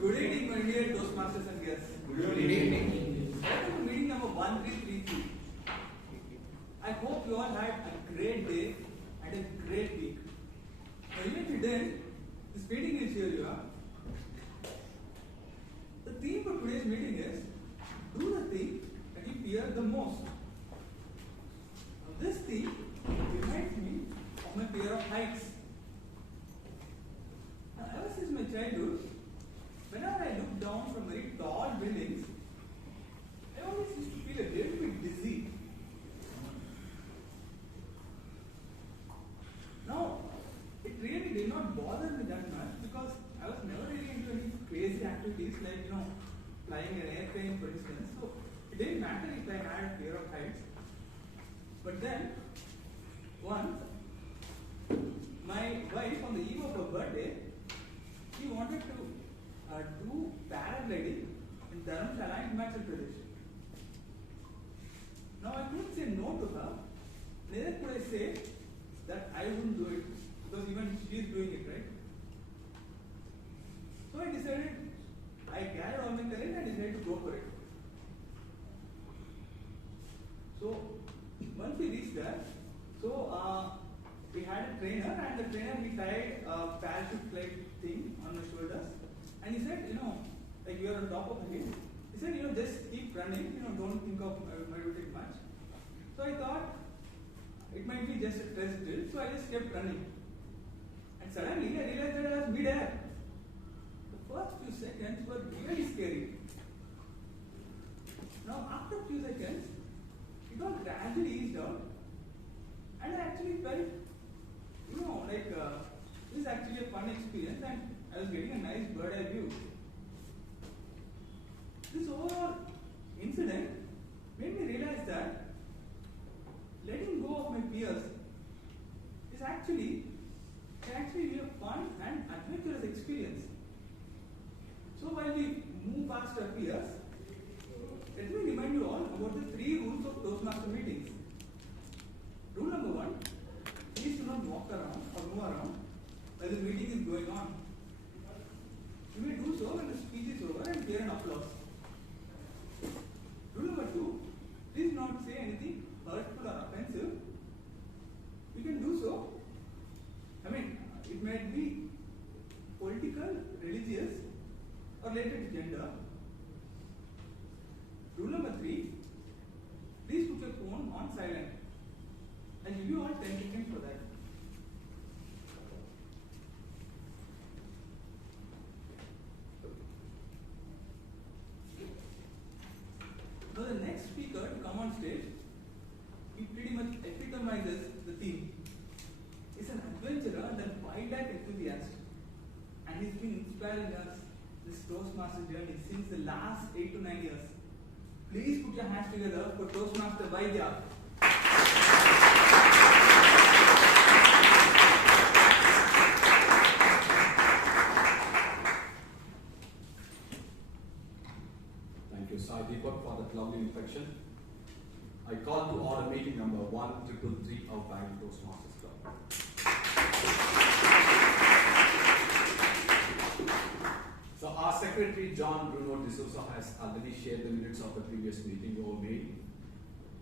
Good evening, my dear Toastmasters and guests. Good evening. Welcome to meeting number 1333. I hope you all had a great day and a great week. Now, even if you didn't, this meeting will cheer you up. The theme for today's meeting is do the thing that you fear the most. Now, this theme reminds me of my fear of heights. Now, ever since my childhood, whenever I look down from very tall buildings, I always used to feel a little bit dizzy. Now, it really did not bother me that much because I was never really into any crazy activities like, flying an airplane, for instance. So, it didn't matter if I had a fear of heights. But then, once, my wife, on the eve of her birthday, she wanted to do paragliding in Dharamshala in Himachal Pradesh. Now I couldn't say no to her, neither could I say that I wouldn't do it, because even she is doing it, right? So I decided, I gathered all my courage and decided to go for it. So once we reached there, we had a trainer, and the trainer, he tied a parachute like thing on my shoulders. And he said, like you are on top of the hill. He said, just keep running, don't think of meditating much. So I thought it might be just a stress drill, so I just kept running. And suddenly I realized that I was mid-air. The first few seconds were really scary. Now after a few seconds, it all gradually eased out. And I actually felt, this is actually a fun experience, and I was getting a nice bird eye view. This overall incident made me realize that letting go of my fears can actually be a fun and adventurous experience. So while we move past our fears, let me remind you all about the 3 rules of Toastmaster meetings. Rule number 1, please do not walk around or move around while the meeting is going on. You may do so when the speech is over and hear an applause. Rule number 2, please not say anything hurtful or offensive. You can do so. It might be political, religious, or related to gender. Rule number 3, please put your phone on silent. I'll give you all 10 seconds for that. Now the next speaker to come on stage, he pretty much epitomizes the theme. He's an adventurer and wildlife enthusiast, and he's been inspiring us this Toastmaster journey since the last 8 to 9 years. Please put your hands together for Toastmaster Vaidya. Thank you, Sai Deepak, for that lovely introduction. I call to order meeting number 1333 of Bangalore Toastmasters Club. So our secretary, John Bruno D'Souza, has already shared the minutes of the previous meeting we all made.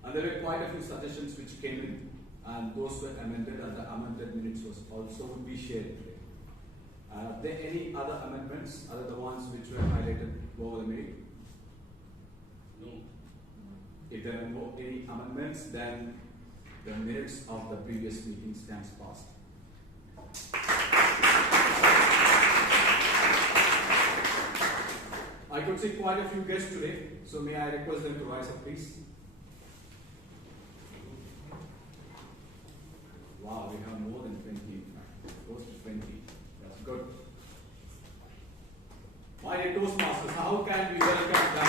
And there were quite a few suggestions which came in, and those were amended, and the amended minutes was also would be shared today. Are there any other amendments other than the ones which were highlighted over the meeting? No. If there are no any amendments, then the minutes of the previous meeting stands passed. I could see quite a few guests today, so may I request them to rise up, please? Wow, we have more than 20 in fact, close to 20. That's good. Finally, Toastmasters, how can we welcome them?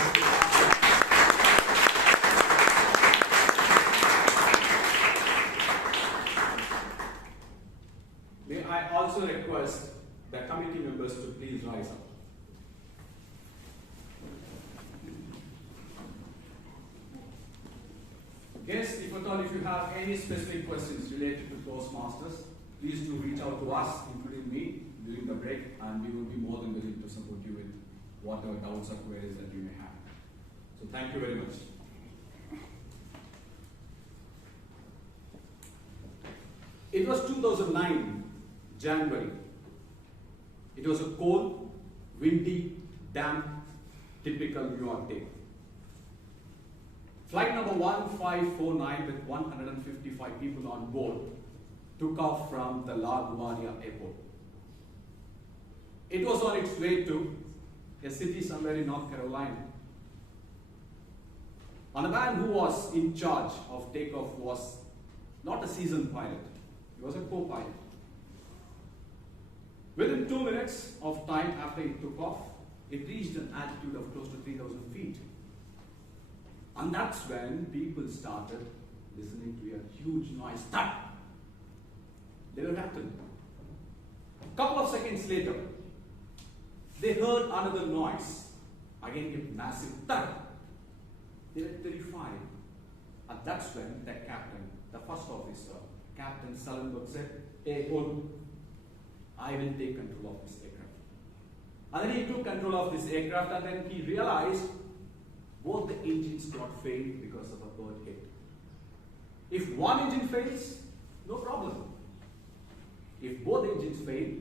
May I also request the committee members to please rise up. Guests, if at all, if you have any specific questions related to Toastmasters, please do reach out to us, including me, during the break, and we will be more than willing to support you with whatever doubts or queries that you may have. So thank you very much. It was 2009, January. It was a cold, windy, damp, typical New York day. Flight number 1549 with 155 people on board took off from the LaGuardia airport. It was on its way to a city somewhere in North Carolina. And the man who was in charge of takeoff was not a seasoned pilot, he was a co-pilot. Within 2 minutes of time after it took off, it reached an altitude of close to 3,000 feet. And that's when people started listening to a huge noise. Thud! They were rattled. A couple of seconds later, they heard another noise. Again, a massive thud. They were terrified. And that's when the captain, the first officer, Captain Sullenberg said, "Hey, hold. I will take control of this aircraft." And then he took control of this aircraft, and then he realized both the engines got failed because of a bird hit. If one engine fails, no problem. If both engines fail,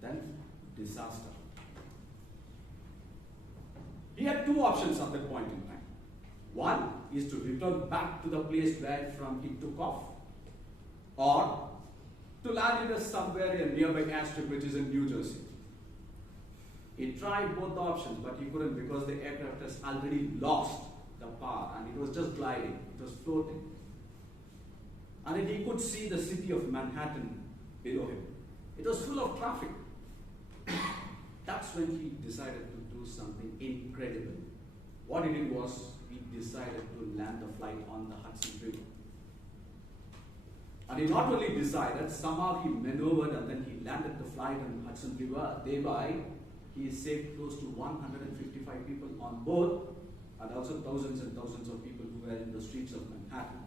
then disaster. He had two options at that point in time. One is to return back to the place where from he took off, or to land it somewhere in a nearby airstrip, which is in New Jersey. He tried both the options, but he couldn't because the aircraft has already lost the power and it was just gliding, it was floating. And then he could see the city of Manhattan below him. It was full of traffic. That's when he decided to do something incredible. What he did was, he decided to land the flight on the Hudson River. And he not only decided, somehow he maneuvered and then he landed the flight on the Hudson River. Thereby, he saved close to 155 people on board, and also thousands and thousands of people who were in the streets of Manhattan.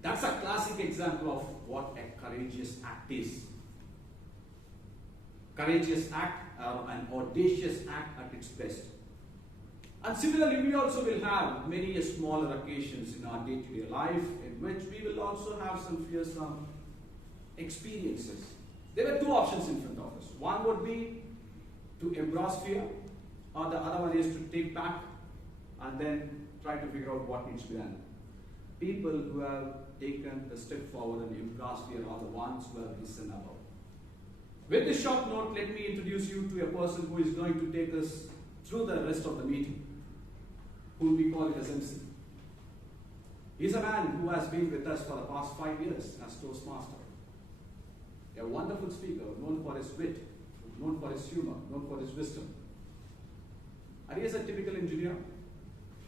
That's a classic example of what a courageous act is. Courageous act, an audacious act at its best. And similarly, we also will have many smaller occasions in our day-to-day life in which we will also have some fearsome experiences. There were two options in front of us. One would be to embrace fear, or the other one is to take back and then try to figure out what needs to be done. People who have taken the step forward and embraced fear are the ones who have listened about. With this short note, let me introduce you to a person who is going to take us through the rest of the meeting, who we call it as MC. He's a man who has been with us for the past 5 years as Toastmaster. A wonderful speaker, known for his wit, known for his humor, known for his wisdom. And he is a typical engineer,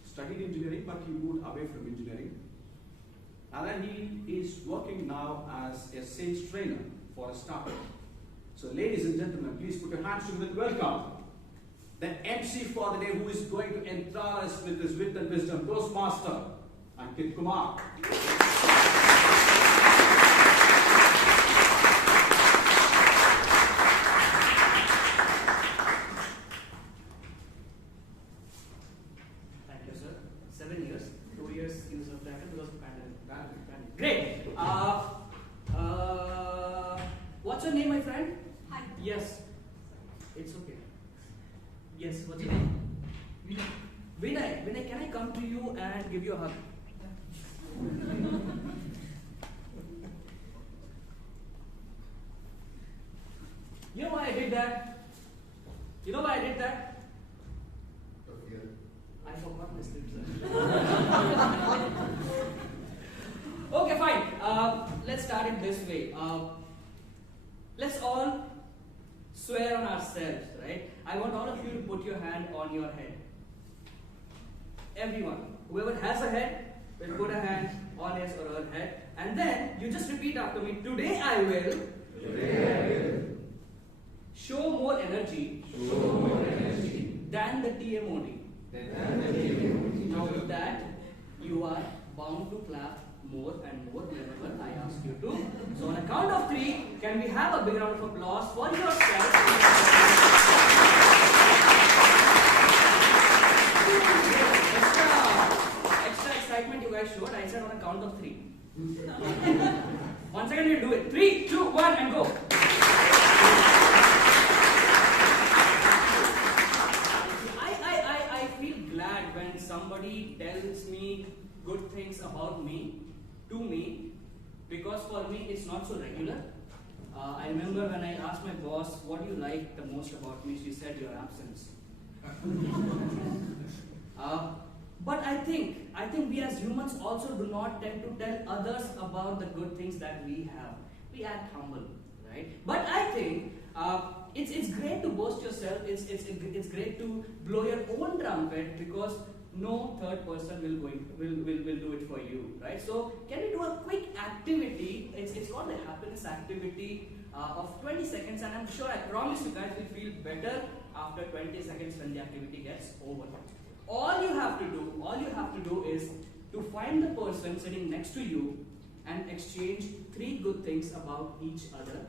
studied engineering, but he moved away from engineering. And then he is working now as a sales trainer for a startup. So ladies and gentlemen, please put your hands together and welcome the MC for the day, who is going to enthrall us with his wit and wisdom, Toastmaster Ankit Kumar. Thank you, sir. 7 years, 2 years use of bracket because of pandemic. Great. What's your name, my friend? Hi. Yes. It's okay. Yes, what's your name? Vinay. Vinay, can I come to you and give you a hug? You know why I did that? You know why I did that? I forgot my slips. Okay, fine. Let's start it this way. Let's all swear on ourselves, right? right? I want all of you to put your hand on your head. Everyone, whoever has a head, will put a hand on his or her head, and then you just repeat after me. Today I will. Show more energy. Than the TMOD. Now with that, you are bound to clap more and more whenever I ask you to. So on a count of 3, can we have a big round of applause for yourself? Extra excitement you guys showed. I said on a count of 3. Once again, we'll do it. 3, 2, 1, and go. I feel glad when somebody tells me good things about me, to me, because for me it's not so regular. I remember when I asked my boss, what do you like the most about me? She said, your absence. But I think we as humans also do not tend to tell others about the good things that we have. We act humble, right? But I think it's great to boast yourself. It's great to blow your own trumpet, because no third person will do it for you, right? So can we do a quick activity? It's called the happiness activity of 20 seconds, and I'm sure, I promise you guys will feel better after 20 seconds when the activity gets over. All you have to do is to find the person sitting next to you and exchange 3 good things about each other.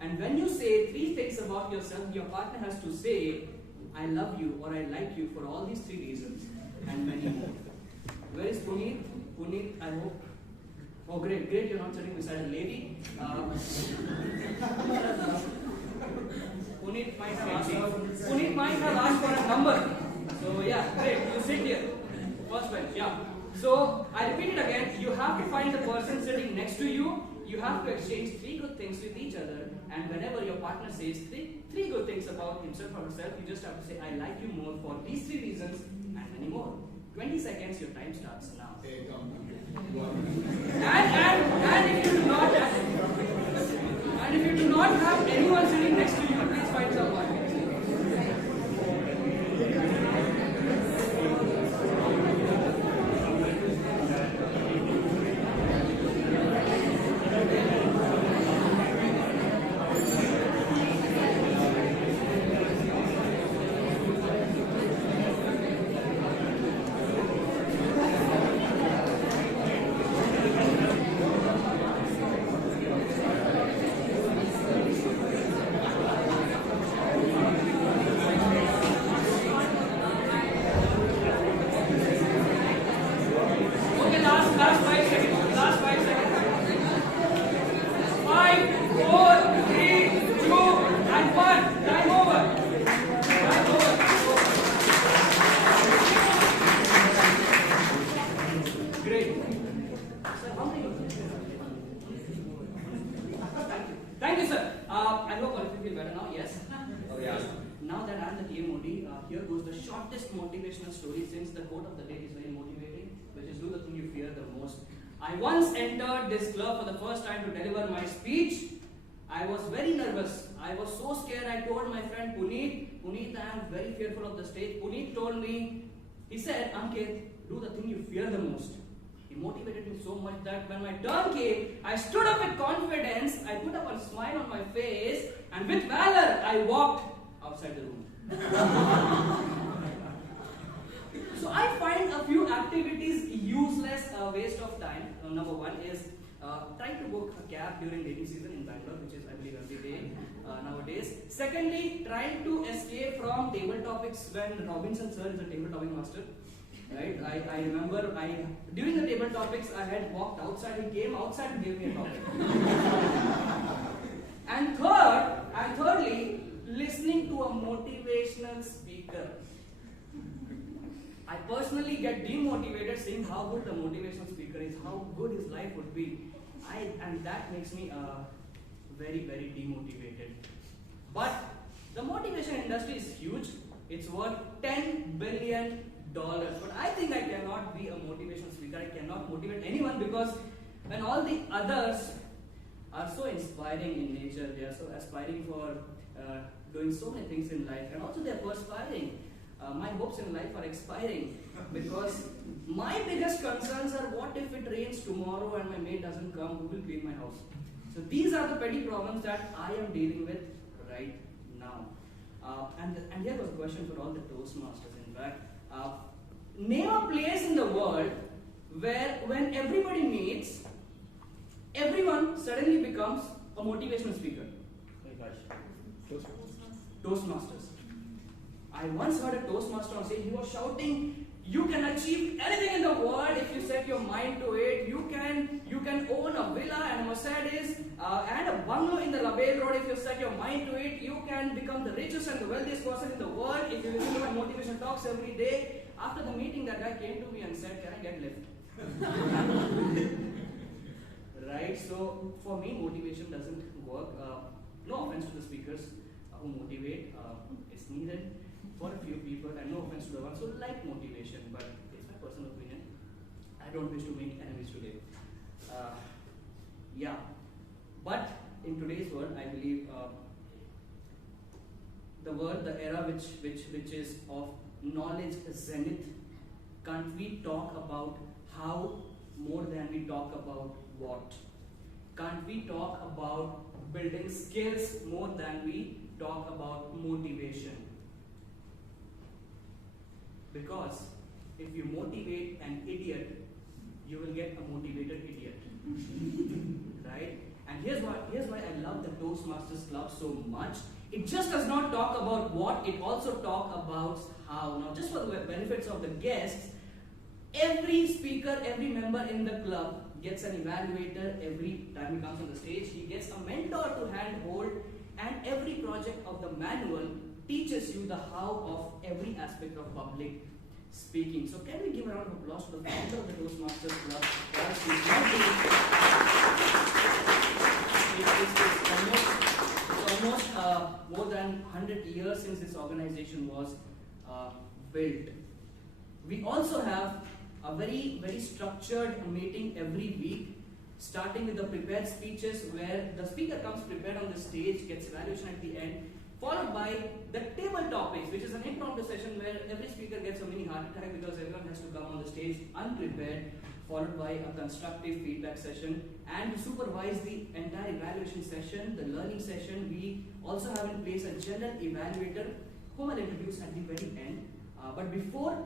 And when you say 3 things about yourself, your partner has to say, I love you or I like you for all these 3 reasons and many more. Where is Puneet? Puneet, I hope. Oh, great, you're not sitting beside a lady. Puneet might have asked for a number. So yeah, great, you sit here. First bench, yeah. So I repeat it again, you have to find the person sitting next to you. You have to exchange 3 good things with each other, and whenever your partner says 3 good things about himself or herself, you just have to say, I like you more for these 3 reasons and many more. 20 seconds, your time starts now. And if you do not have anyone sitting next to you, please find someone. Thank you, sir. I hope all of you feel better now. Yes? Oh, yeah. Now that I'm the TMOD, here goes the shortest motivational story, since the quote of the day is very motivating, which is do the thing you fear the most. I once entered this club for the first time to deliver my speech. I was very nervous. I was so scared. I told my friend Puneet, I am very fearful of the stage. Puneet told me, he said, Ankit, do the thing you fear the most. He motivated me so much that when my turn came, I stood up with confidence, I put up a smile on my face, and with valor, I walked outside the room. So I find a few activities useless, waste of time. Number 1 is trying to book a cab during dating season in Bangalore, which is, I believe, every day nowadays. Secondly, trying to escape from table topics when Robinson sir is a table topping master. Right? I remember during the table topics I had walked outside. He came outside and gave me a topic. And thirdly, listening to a motivational speaker. I personally get demotivated seeing how good the motivational speaker is, how good his life would be. And that makes me very, very demotivated. But the motivation industry is huge. It's worth $10 billion. But I think I cannot be a motivational speaker. I cannot motivate anyone, because when all the others are so inspiring in nature, they are so aspiring for doing so many things in life, and also they're perspiring. My hopes in life are expiring because my biggest concerns are what if it rains tomorrow and my maid doesn't come, who will clean my house? So these are the petty problems that I am dealing with right now. And here was a question for all the Toastmasters, in fact. Name a place in the world where when everybody meets, everyone suddenly becomes a motivational speaker. Toastmasters. I once heard a Toastmaster on stage, he was shouting, you can achieve anything in the world if you set your mind to it. You can own a villa and a Mercedes and a bungalow in the Label Road if you set your mind to it. You can become the richest and the wealthiest person in the world if you listen to my motivation talks every day. After the meeting, that guy came to me and said, can I get lift? Right? So for me, motivation doesn't work. No offense to the speakers who motivate. It's needed for a few people, and no offense to the ones who like motivation, but it's my personal opinion. I don't wish to make enemies today. Yeah, but in today's world, I believe the era which is of knowledge zenith, can't we talk about how more than we talk about what? Can't we talk about building skills more than we talk about motivation? Because if you motivate an idiot, you will get a motivated idiot. Right? And here's why I love the Toastmasters Club so much. It just does not talk about what, it also talks about how. Now, just for the benefits of the guests, every speaker, every member in the club gets an evaluator every time he comes on the stage. He gets a mentor to handhold, and every project of the manual teaches you the how of every aspect of public speaking. So can we give a round of applause to the founder of the Toastmasters Club? It's almost more than 100 years since this organization was built. We also have a very, very structured meeting every week, starting with the prepared speeches where the speaker comes prepared on the stage, gets evaluation at the end, followed by the table topics, which is an impromptu session where every speaker gets a mini heart attack because everyone has to come on the stage unprepared, followed by a constructive feedback session. And to supervise the entire evaluation session, the learning session, we also have in place a general evaluator whom I'll introduce at the very end. But before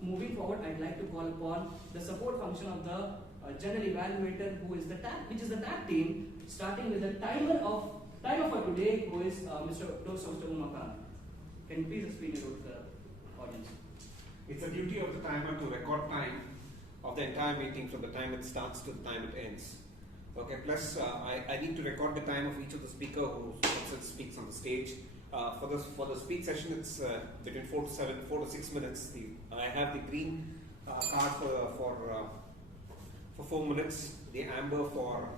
moving forward, I'd like to call upon the support function of the general evaluator, which is the tag team, starting with the timer for today, who is Mr. Toastmaster Umakan. Can you please explain it to the audience? It's a duty of the timer to record time of the entire meeting from the time it starts to the time it ends. Okay. Plus, I need to record the time of each of the speaker who speaks on the stage. For the speech session, it's between 4 to 6 minutes. I have the green card for 4 minutes, the amber for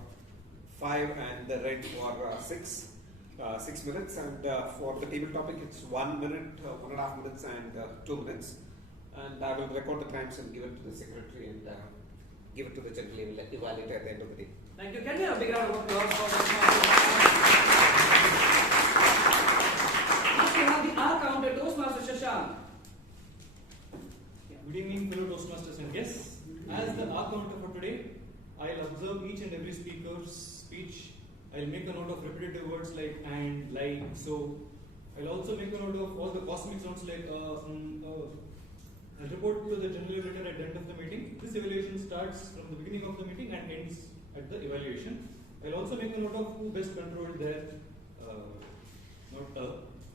5, and the red for 6 minutes. And for the table topic, it's 1 minute, 1.5 minutes, and 2 minutes. And I will record the times and give it to the secretary and give it to the general evaluator at the end of the day. Thank you. Can we have a big round of applause for this? Next, we have the R counter, Toastmaster Shashank. Good evening, fellow Toastmasters and guests. As the R counter for today, I'll observe each and every speaker's speech. I'll make a note of repetitive words like and, like, so. I'll also make a note of all the cosmic sounds like I'll report to the general evaluator at the end of the meeting. This evaluation starts from the beginning of the meeting and ends at the evaluation. I'll also make a note of who best controlled their,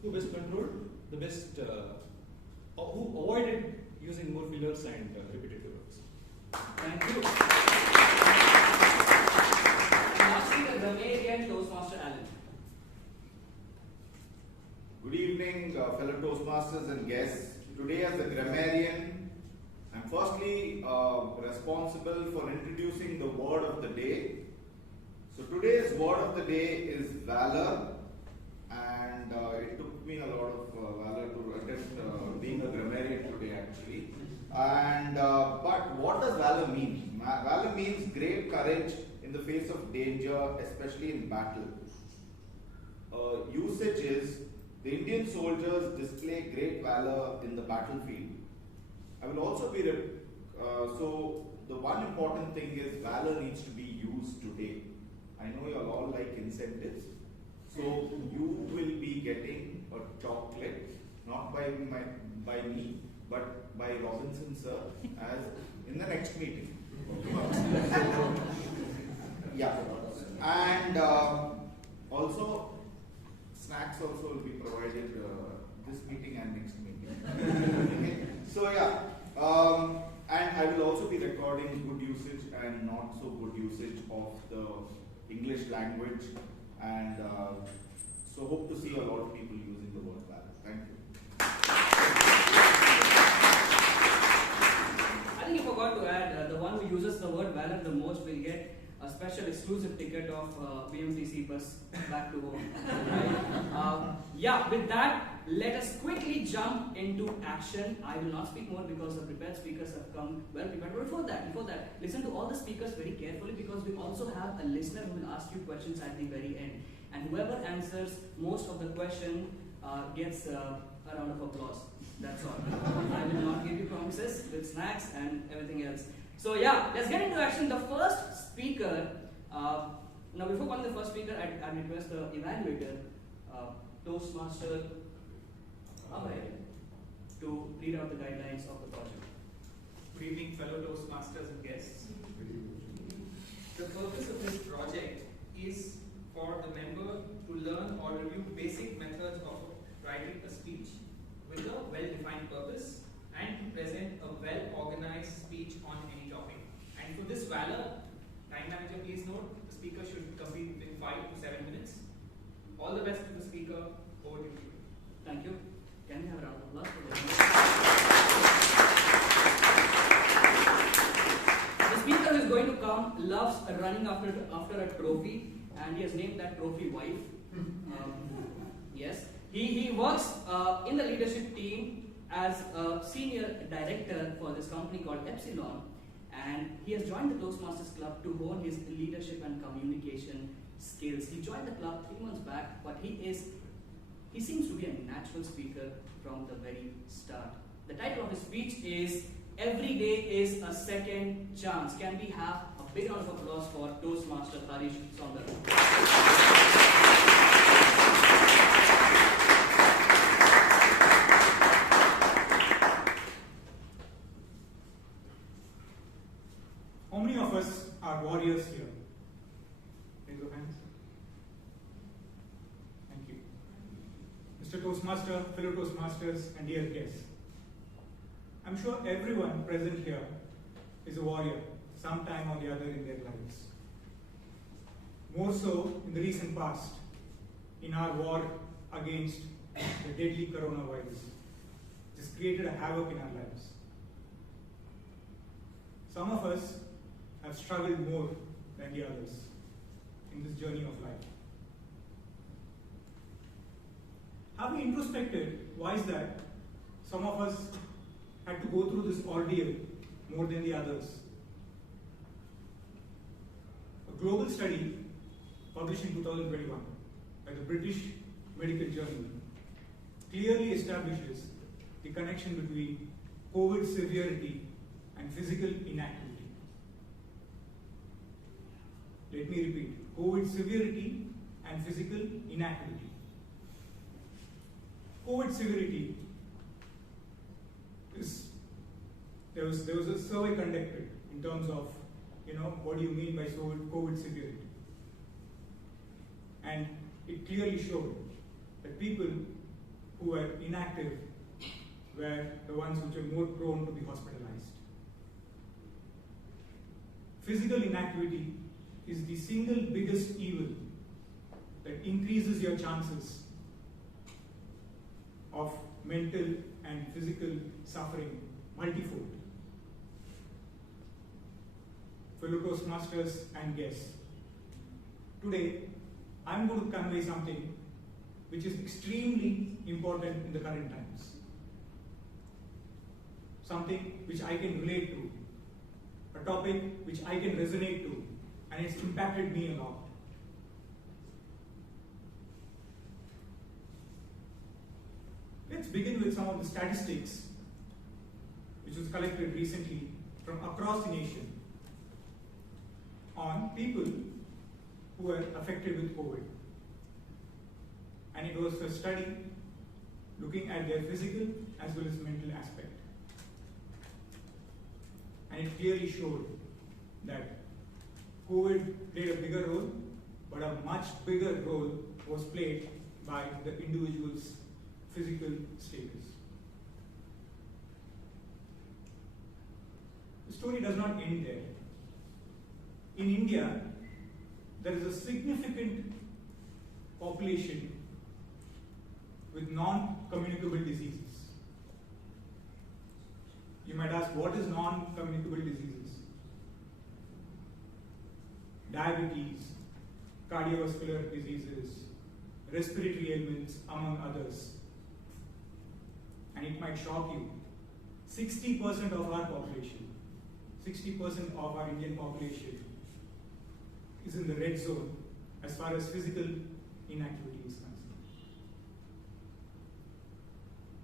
who best controlled the best, who avoided using more fillers and repetitive words. Thank you. Lastly, the grammarian Toastmaster Alan. Good evening, fellow Toastmasters and guests. Today, as a grammarian, I'm firstly responsible for introducing the word of the day. So today's word of the day is valor, and it took me a lot of valor to attempt being a grammarian today, actually. And but what does valor mean? Valor means great courage in the face of danger, especially in battle. Usage is The Indian soldiers display great valor in the battlefield. I will also be, so the one important thing is valor needs to be used today. I know you all like incentives. So you will be getting a chocolate, not by me, but by Robinson sir, as in the next meeting. Yeah, and also snacks also will be provided this meeting and next meeting. Okay. So yeah, and I will also be recording good usage and not so good usage of the English language, and so hope to see a lot of people using the word valor. Thank you. I think you forgot to add, the one who uses the word valor the most will get a special exclusive ticket of BMTC bus back to home. Right? Yeah, with that, let us quickly jump into action. I will not speak more because the prepared speakers have come well prepared. But before that, listen to all the speakers very carefully, because we also have a listener who will ask you questions at the very end. And whoever answers most of the question gets a round of applause. That's all. I will not give you promises with snacks and everything else. So yeah, let's get into action. The first speaker, now before calling the first speaker, I request the evaluator, Toastmaster, to read out the guidelines of the project. Good evening, fellow Toastmasters and guests. The purpose of this project is for the member to learn or review basic methods of writing a speech with a well-defined purpose and to present a well-organized speech on any topic. And for this valor, time manager, please note, the speaker should complete within 5 to 7 minutes. All the best to the speaker. Over to you. Thank you. Can we have a round of applause for this? The speaker who is going to come loves running after a trophy, and he has named that trophy wife. Yes. He works in the leadership team as a senior director for this company called Epsilon, and he has joined the Toastmasters Club to hone his leadership and communication skills. He joined the club 3 months back, but he seems to be a natural speaker from the very start. The title of his speech is "Every Day is a Second Chance." Can we have a big round of applause for Toastmaster Harish Saundar? How many of us are warriors here? Raise your hands. Thank you. Mr. Toastmaster, fellow Toastmasters, and dear guests. I'm sure everyone present here is a warrior sometime or the other in their lives. More so in the recent past, in our war against the deadly coronavirus. This created a havoc in our lives. Some of us have struggled more than the others in this journey of life. Have we introspected why is that some of us had to go through this ordeal more than the others? A global study published in 2021 by the British Medical Journal clearly establishes the connection between COVID severity and physical inactivity. Let me repeat, COVID severity and physical inactivity. COVID severity is, there was a survey conducted in terms of, what do you mean by COVID severity? And it clearly showed that people who were inactive were the ones which were more prone to be hospitalized. Physical inactivity is the single biggest evil that increases your chances of mental and physical suffering multifold. Fellow Toastmasters and guests, today I'm going to convey something which is extremely important in the current times. Something which I can relate to, a topic which I can resonate to, and it's impacted me a lot. Let's begin with some of the statistics which was collected recently from across the nation on people who were affected with COVID. And it was a study looking at their physical as well as mental aspect. And it clearly showed that COVID played a bigger role, but a much bigger role was played by the individual's physical status. The story does not end there. In India, there is a significant population with non-communicable diseases. You might ask, what is non-communicable diseases? Diabetes, cardiovascular diseases, respiratory ailments, among others. And it might shock you, 60% of our population, 60% of our Indian population is in the red zone as far as physical inactivity is concerned.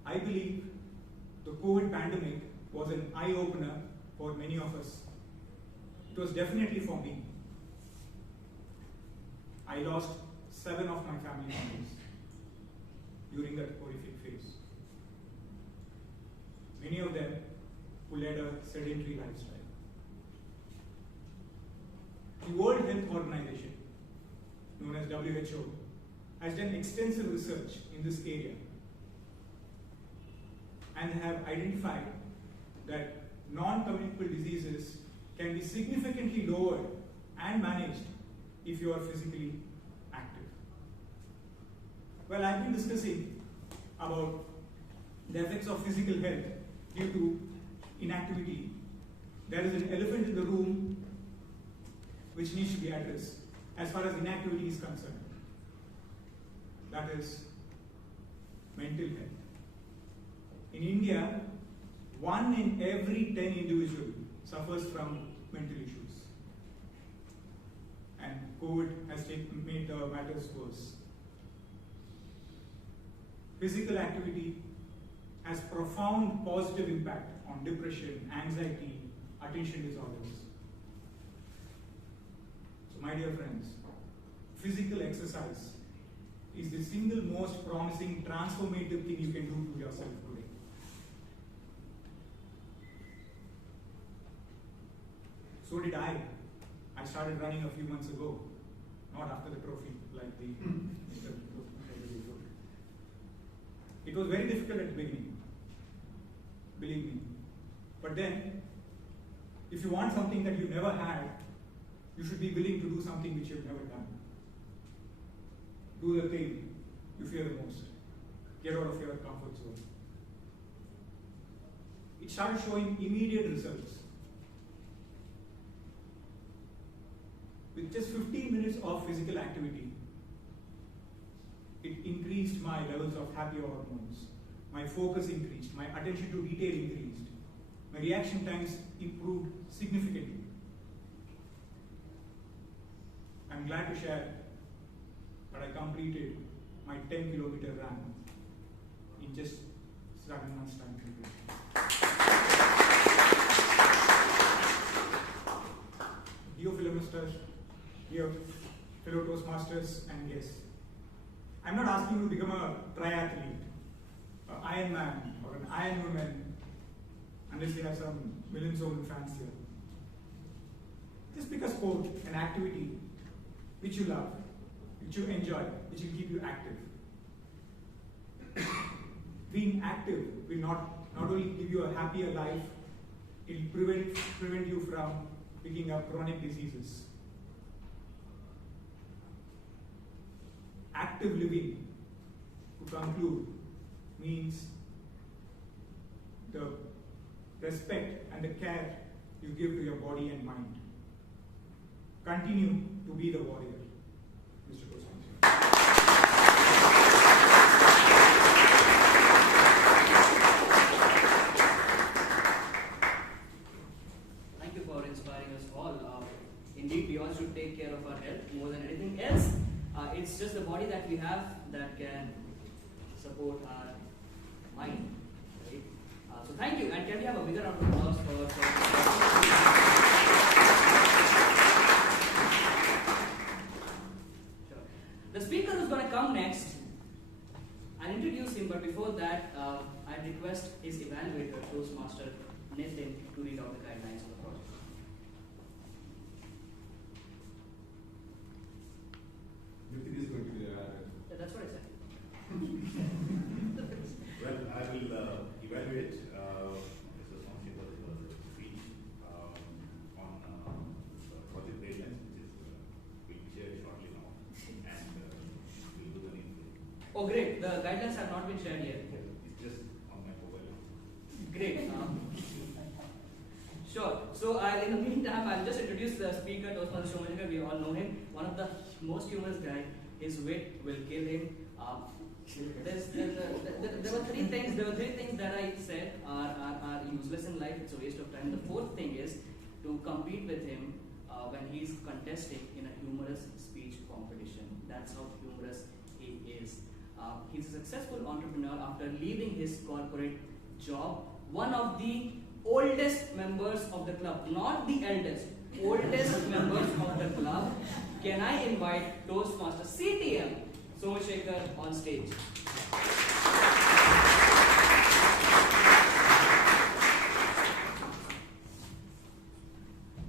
I believe the COVID pandemic was an eye-opener for many of us. It was definitely for me. I lost 7 of my family members during that horrific phase. Many of them who led a sedentary lifestyle. The World Health Organization, known as WHO, has done extensive research in this area and have identified that non-communicable diseases can be significantly lowered and managed if you are physically active. Well, I've been discussing about the effects of physical health due to inactivity. There is an elephant in the room which needs to be addressed as far as inactivity is concerned. That is mental health. In India, 1 in every 10 individuals suffers from mental issues. And COVID has made the matters worse. Physical activity has profound positive impact on depression, anxiety, attention disorders. So my dear friends, physical exercise is the single most promising transformative thing you can do to yourself today. So did I. I started running a few months ago, not after the trophy, like the Mr. It was very difficult at the beginning, believe me. But then, if you want something that you never had, you should be willing to do something which you've never done. Do the thing you fear the most. Get out of your comfort zone. It started showing immediate results. With just 15 minutes of physical activity, it increased my levels of happy hormones. My focus increased. My attention to detail increased. My reaction times improved significantly. I'm glad to share that I completed my 10-kilometer run in just 7 months' time. Dear Philomasters, dear fellow Toastmasters and guests, I'm not asking you to become a triathlete, an Ironman or an Ironwoman, unless you have some million-soul fans here. Just pick a sport, an activity which you love, which you enjoy, which will keep you active. Being active will not only give you a happier life, it will prevent you from picking up chronic diseases. Active living, to conclude, means the respect and the care you give to your body and mind. Continue to be the warrior, Mr. Toastmaster. Thank you for inspiring us all. Indeed, we all should take care of our health more than anything else. It's just the body that we have that can support our before that, I request his evaluator, Toastmaster Nathan, to read out the guidelines of the project. Nitin is going to be there. Yeah, that's what I said. Well, I will evaluate Mr. Somshikar's speech on project guidelines, which is being shared shortly now, and we'll do the needful. Oh, great. The guidelines have not been shared yet. It's just on my mobile. Great. Sure. So, in the meantime, I'll just introduce the speaker, Toastmaster Shomajika. We all know him. One of the most humorous guy. His wit will kill him. There were three things. There were three things that I said are useless in life. It's a waste of time. The fourth thing is to compete with him when he's contesting in a humorous speech competition. That's how humorous he is. He's a successful entrepreneur after leaving his corporate job. One of the oldest members of the club, not the eldest, oldest members of the club. Can I invite Toastmaster CTM Somashekar on stage?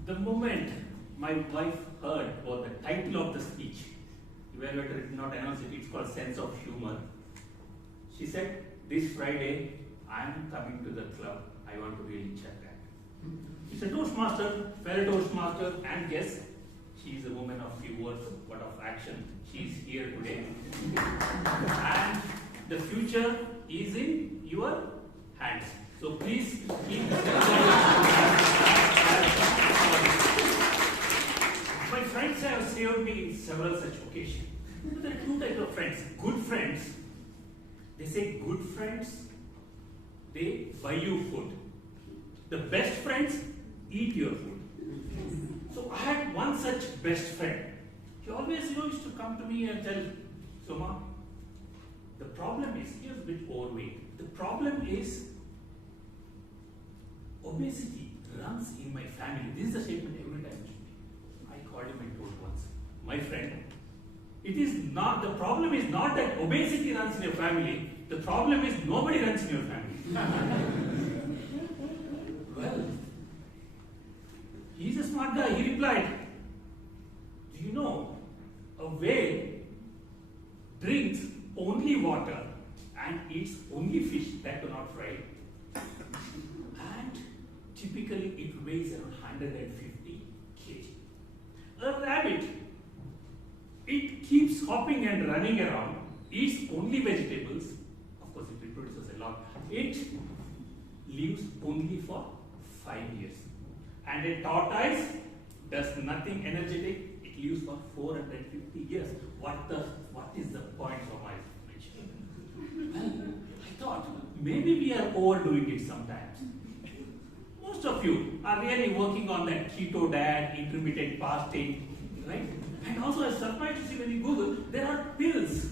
The moment my wife heard about the title of the speech, evaluator did not announce it, it's called Sense of Humor. She said, this Friday, I am coming to the club. I want to really check that. She's a Toastmaster, fellow Toastmaster, and yes, she is a woman of few words, but of action. She is here today. And the future is in your hands. So please keep My friends have saved me in several such occasions. There are two types of friends. Good friends. They say good friends, they buy you food. The best friends eat your food. So I had one such best friend. He always used to come to me and tell, Soma, the problem is, he was a bit overweight. The problem is obesity runs in my family. This is the statement every time. I called him and told once, my friend, it is not, the problem is not that obesity runs in your family. The problem is nobody runs in your family. Well, he's a smart guy. He replied, do you know, a whale drinks only water and eats only fish that are not fried. And typically it weighs around 150 kg. A rabbit, it keeps hopping and running around, eats only vegetables. Of course, it reproduces a lot. It lives only for 5 years. And a tortoise does nothing energetic. It lives for 450 years. What is the point of my speech? Well, I thought maybe we are overdoing it sometimes. Most of you are really working on that keto diet, intermittent fasting, right? And also I was surprised to see when you Google, there are pills.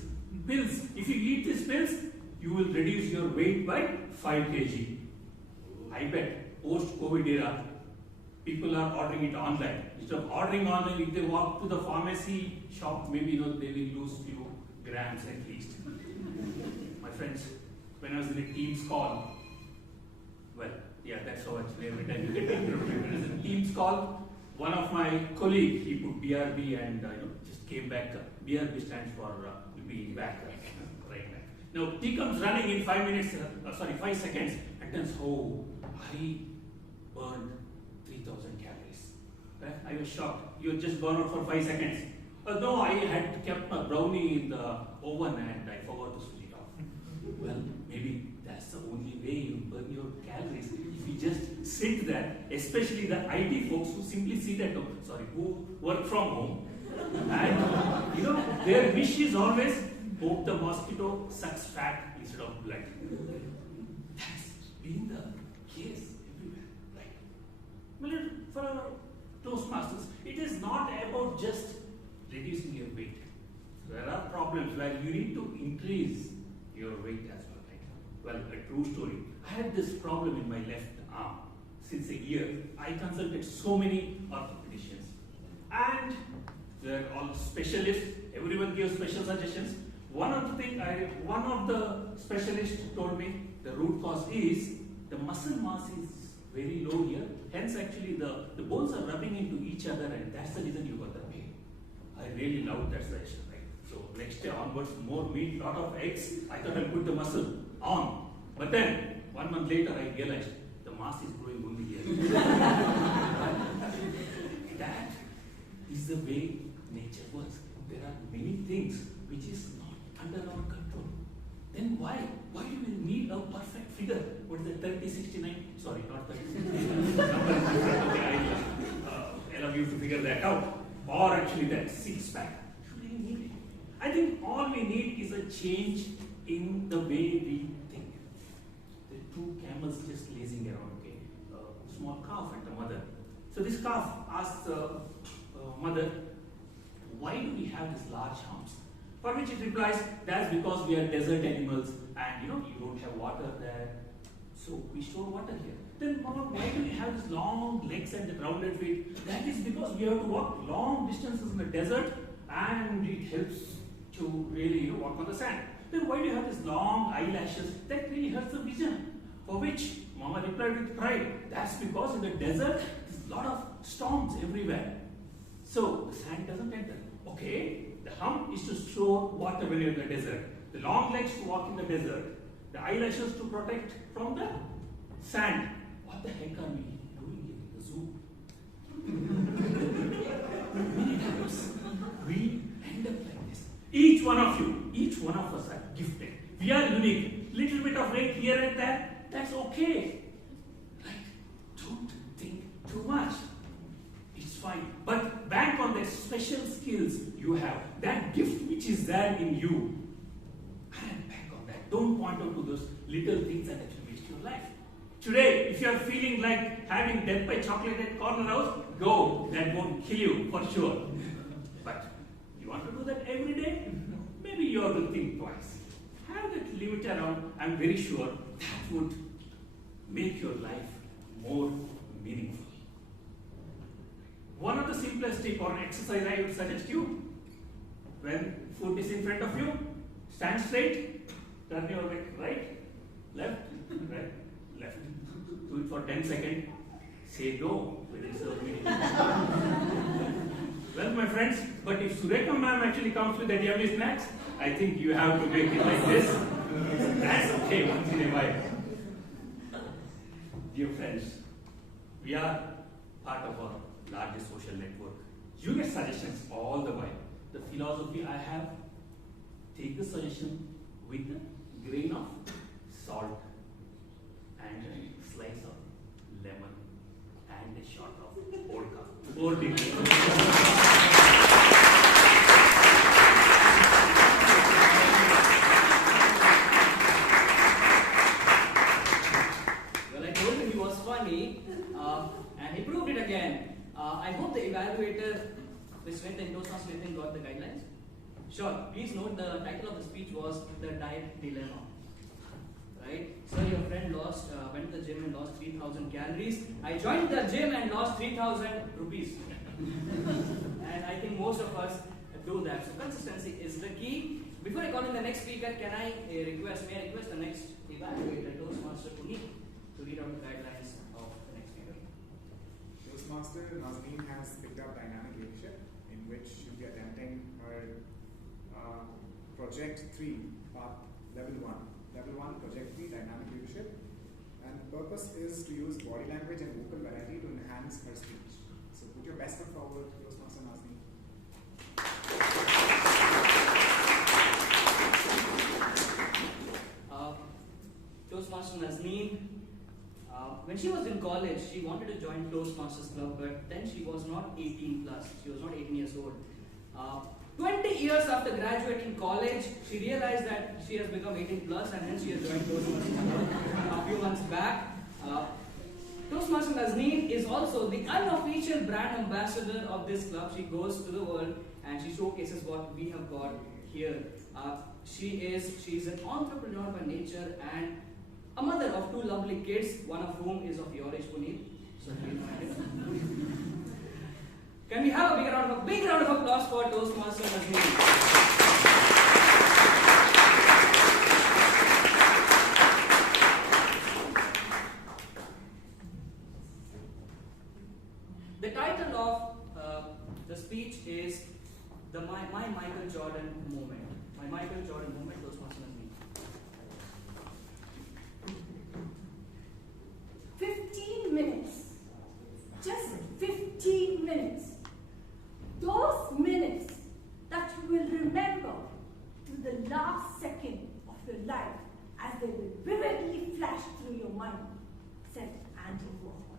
Pills. If you eat these pills, you will reduce your weight by 5 kg. I bet post-COVID era, people are ordering it online. Instead of ordering online, if they walk to the pharmacy shop, maybe they will lose few grams at least. My friends, when I was in a Teams call, well, yeah, that's how actually every time you get interrupted. When I was in a Teams call, one of my colleagues, he put BRB and just came back. BRB stands for being back, right back. Now, he comes running in 5 seconds, and then, oh, I burned 3,000 calories. I was shocked. You had just gone out for 5 seconds. No, I had kept my brownie in the oven and I forgot to switch it off. Well, maybe that's the only way you burn your calories. If you just sit there, especially the IT folks who simply sit at home, who work from home, and their wish is always hope the mosquito sucks fat instead of blood. That's been the case everywhere, right? Well, for our Toastmasters, it is not about just reducing your weight. There are problems where you need to increase your weight as well, right? Well, a true story. I had this problem in my left arm since a year. I consulted so many orthopedicians, and they're all specialists. Everyone gives special suggestions. one of the specialists told me the root cause is the muscle mass is very low here. Hence, actually, the bones are rubbing into each other, and that's the reason you got the pain. I really loved that suggestion, right? So next day onwards, more meat, lot of eggs. I thought I'll put the muscle on, but then 1 month later, I realized the mass is growing only here. That is the way nature works. There are many things which is not under our control. Then why do we need a perfect figure? What is it, 30, 69? Sorry, not 30, 69. Okay, I allow you to figure that out. Or actually that six-pack. Should we need it? I think all we need is a change in the way we think. The two camels just lazing around, okay? A small calf and the mother. So this calf asks the mother, why do we have these large humps? For which it replies, that's because we are desert animals and you don't have water there. So we store water here. Then mama, why do we have these long legs and the rounded feet? That is because we have to walk long distances in the desert and it helps to really walk on the sand. Then why do you have these long eyelashes? That really hurts the vision. For which mama replied with pride, that's because in the desert there's a lot of storms everywhere. So the sand doesn't enter. Okay, the hump is to store water when you're in the desert. The long legs to walk in the desert. The eyelashes to protect from the sand. What the heck are we doing here in the zoo? Many times we end up like this. Each one of you, each one of us are gifted. We are unique. Little bit of weight here and there, that's okay. Right? Don't think too much. It's fine. But bank on the special skills you have, that gift which is there in you. And bank on that. Don't point out to those little things that actually waste your life. Today, if you are feeling like having death by chocolate at corner house, go. That won't kill you for sure. But you want to do that every day? Maybe you have to think twice. Have that limit around. I'm very sure that would make your life more meaningful. One of the simplest tip or exercise I would suggest you, when food is in front of you, stand straight, turn your neck right, left, right, left. Do it for 10 seconds. Say no within a minute. Well, my friends, but if Sureka ma'am actually comes with the yummy snacks, I think you have to make it like this. That's okay once in a while. Dear friends, we are part of our largest social network. You get suggestions all the while. The philosophy I have, take the suggestion with a grain of salt and a slice of lemon and a shot of vodka. Or well, I told him he was funny, and he proved it again. I hope the evaluator, Ms. Vinton, Toastmaster Vinton, got the guidelines. Sure, please note the title of the speech was The Diet Dilemma. Right? So your friend went to the gym and lost 3,000 calories. I joined the gym and lost 3,000 rupees. And I think most of us do that. So consistency is the key. Before I call in the next speaker, may I request the next evaluator, Toastmaster Puneet, to read out the guidelines of the next speaker. Toastmaster Nazneen has picked up dynamic leadership, in which she'll be attempting her Project 3, part level 1. Level 1, Project 3, dynamic leadership. And the purpose is to use body language and vocal variety to enhance her speech. So put your best foot forward, Toastmaster Nazneen. Toastmaster Nazneen, when she was in college, she wanted to join Toastmasters Club, but then she was not 18 plus. She was not 18 years old. 20 years after graduating college, she realized that she has become 18 plus, and hence she has joined Toastmasters Club a few months back. Toastmaster Nazneen is also the unofficial brand ambassador of this club. She goes to the world and she showcases what we have got here. She's an entrepreneur by nature and a mother of 2 lovely kids, one of whom is of your age, Puneet. So can we have a big round of applause for Toastmaster Nazneen? mind, said Andy Warhol.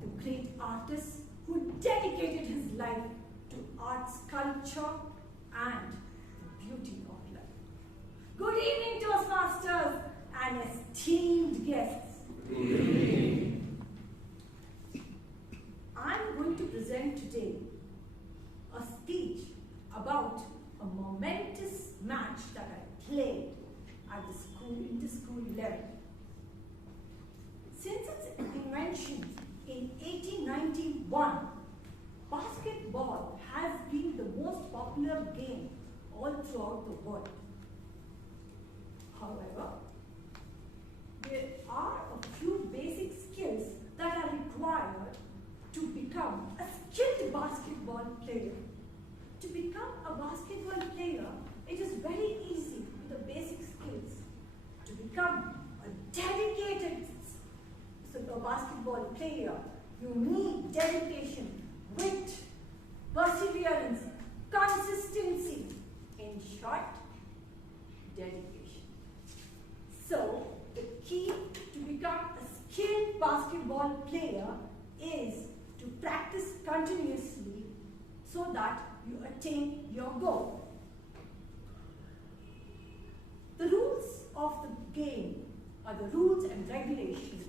The great artist who dedicated his life to arts, culture, and the beauty of life. Good evening, Toastmasters and esteemed guests. Good evening. I'm going to present today a speech about a momentous match that I played at the school, inter-school level. Since its invention in 1891, basketball has been the most popular game all throughout the world. However, there are a few basic skills that are required to become a skilled basketball player. To become a basketball player, it is very easy with the basic skills. To become a dedicated basketball player, you need dedication, wit, perseverance, consistency. In short, dedication. So, the key to become a skilled basketball player is to practice continuously so that you attain your goal. The rules of the game are the rules and regulations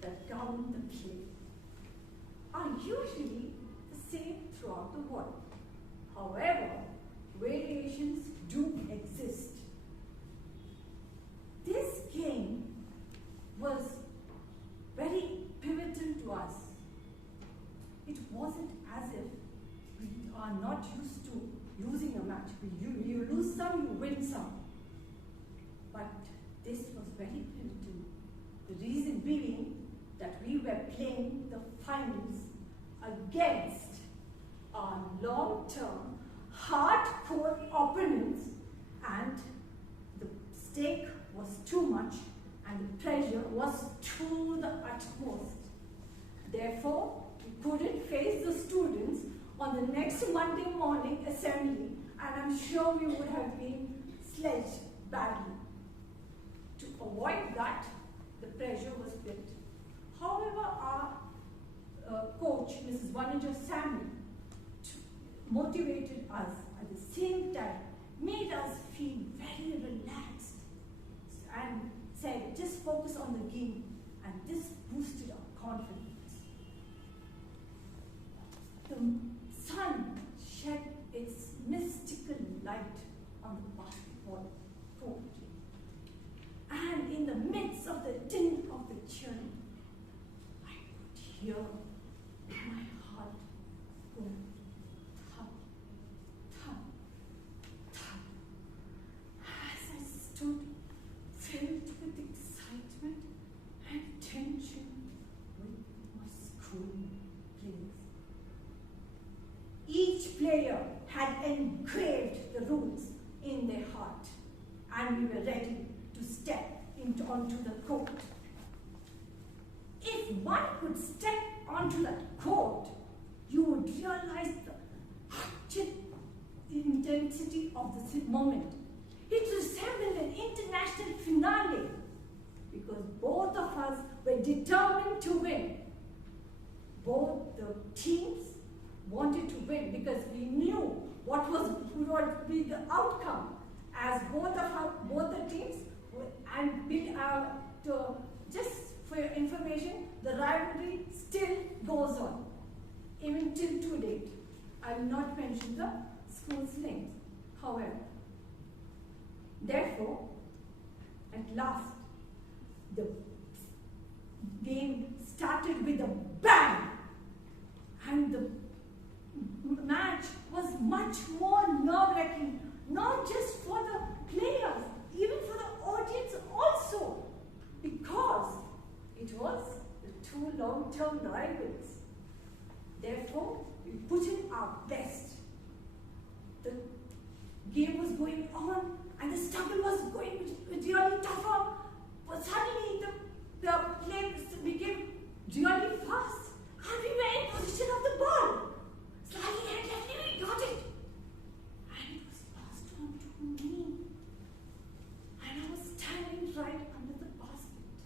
that govern the play are usually the same throughout the world. However, variations do exist. This game was very pivotal to us. It wasn't as if we are not used to losing a match. You lose some, you win some. But this was very pivotal. The reason being that we were playing the finals against our long-term, hardcore opponents, and the stake was too much and the pressure was to the utmost. Therefore, we couldn't face the students on the next Monday morning assembly, and I'm sure we would have been sledged badly. To avoid that, the pressure was built. However, our coach, Mrs. Vanaja Samuel, motivated us at the same time, made us feel very relaxed, and said, just focus on the game, and this boosted our confidence. The sun shed its mystical light on the basketball court, and in the midst of the din of the cheering, I could hear my heart go thump, thump, thump, as I stood filled with excitement and tension with my school players. Each player had engraved the rules in their heart, and we were ready to step onto the court. If one could step onto that court, you would realize the actual intensity of the moment. It resembled an international finale because both of us were determined to win. Both the teams wanted to win because we knew what would be the outcome, as both the teams, and just for your information, the rivalry still goes on, even till to date. I will not mention the school's names, however. Therefore, at last, the game started with a bang, and the match was much more nerve-wracking, not just for the players, even for the audience also, because it was the two long-term rivals. Therefore, we put in our best. The game was going on, and the struggle was going really tougher, but suddenly the play became really fast, and we were in position of the ball. Slightly and left, we got it. And it was passed on to me. And I was standing right under the basket.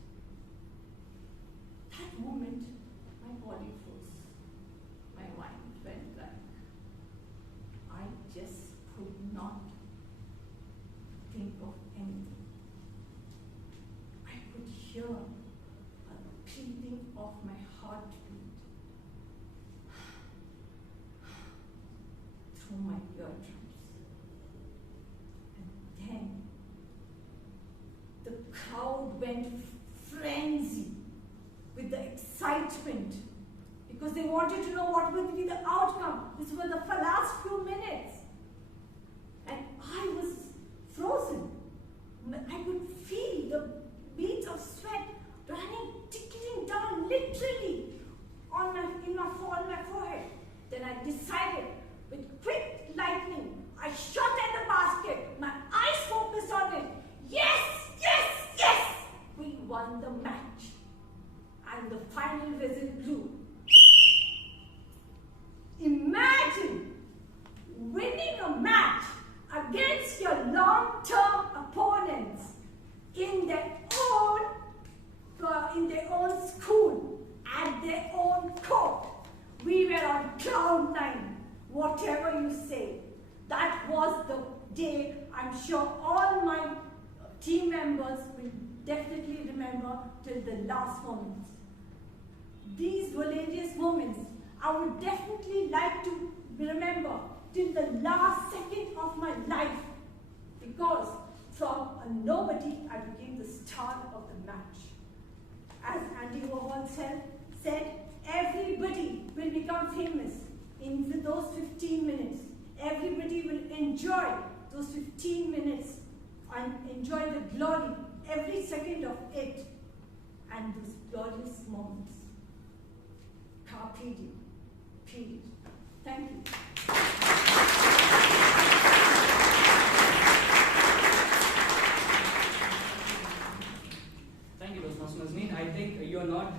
hear a beating of my heartbeat through my eardrums. And then the crowd went frenzy with the excitement because they wanted to know what would be the outcome. This was the last few minutes. And I was frozen. I could feel the beads of sweat running, trickling down literally on my forehead. Then I decided, with quick lightning, I shot at the basket. My eyes focused on it. Yes, yes, yes! We won the match. And the final whistle blew. Imagine winning a match against your long-term opponents in their own school, at their own court. We were on cloud nine, whatever you say. That was the day I'm sure all my team members will definitely remember till the last moment. These hilarious moments I would definitely like to remember till the last second of my life, because from a nobody I became the star of the match. As Andy Warhol said, everybody will become famous in those 15 minutes. Everybody will enjoy those 15 minutes and enjoy the glory, every second of it, and those glorious moments. Carpe diem. Period. Thank you. Thank you, Toastmasters. I think you are not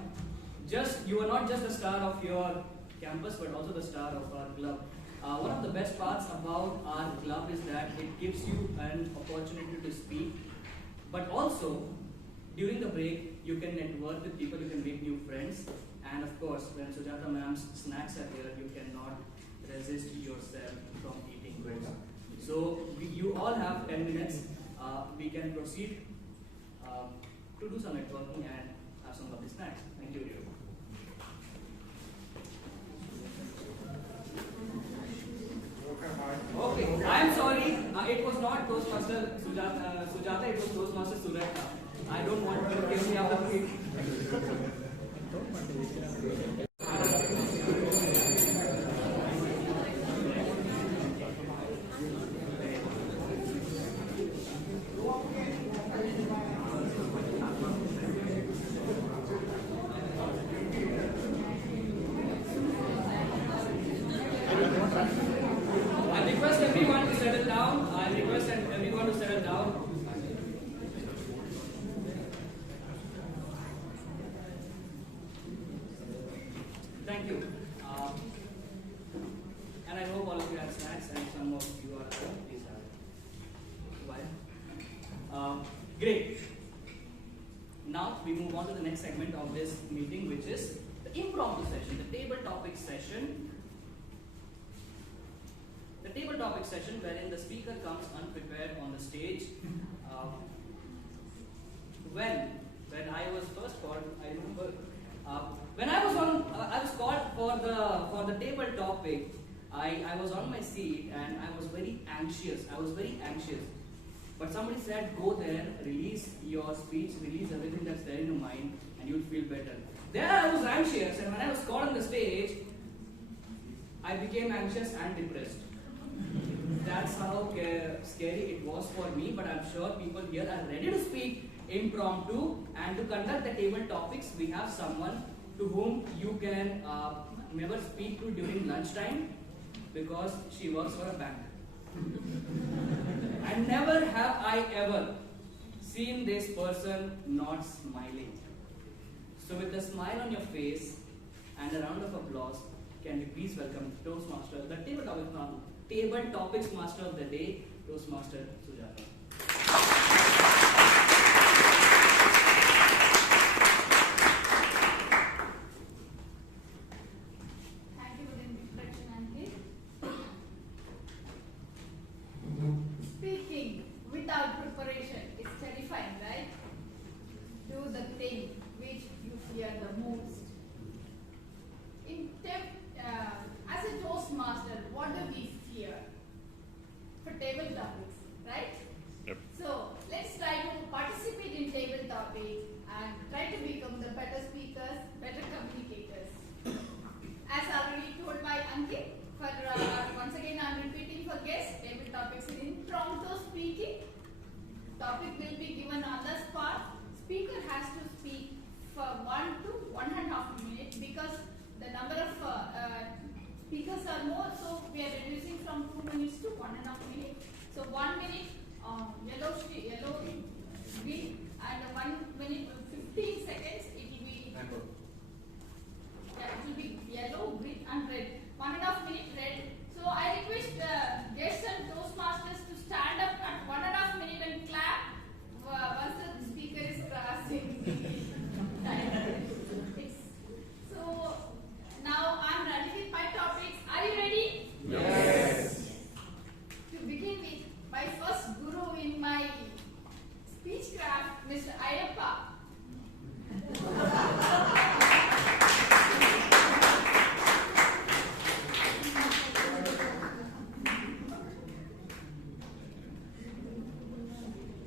just the star of your campus, but also the star of our club. One of the best parts about our club is that it gives you an opportunity to speak, but also during the break you can network with people, you can make new friends, and of course when Sujata ma'am's snacks are here, you cannot resist yourself from eating those. So you all have 10 minutes. We can proceed to do some networking and have some of the snacks. Thank you. Okay, I am sorry. It was not Toastmaster Sujata, it was Toastmaster Sureka. I don't want to give me other thing. Thank you. And I hope all of you have snacks and some of you are please have it. Why? Great. Now we move on to the next segment of this meeting, which is the impromptu session, the table topic session. The table topic session wherein the speaker comes unprepared on the stage. When I was first called, I remember when I was called for the table topic. I was on my seat and I was very anxious. But somebody said, go there, release your speech, release everything that's there in your mind, and you'll feel better. There I was anxious, and when I was called on the stage, I became anxious and depressed. That's how scary it was for me, but I'm sure people here are ready to speak impromptu, and to conduct the table topics, we have someone to whom you can never speak to during lunchtime because she works for a bank. And never have I ever seen this person not smiling. So with a smile on your face and a round of applause, can you please welcome the Toastmaster, the table topics master of the day, Toastmaster Sujata. Speaking without preparation is terrifying, right? Do the thing which you fear the most? As a Toastmaster, what do we fear? For table topics, right? Yep. So let's try to participate in table topics and try to become the better speakers, better communicators. As already told by Ankit, once again I'm repeating for guests, table topics is impromptu speaking. Topic will be given on the spot. Speaker has to speak for 1 to 1.5 minutes because the number of speakers are more, so we are reducing from 2 minutes to 1.5 minutes. So 1 minute yellow green and 1 minute 15 seconds it will be yellow, green and red. 1.5 minute red. So I request guests and Toastmasters to stand up at 1.5 minutes and clap once the speaker is crossing the time. So now I'm ready with my topics. Are you ready? Yes. To begin with, my first guru in my speechcraft, Mr. Ayappa.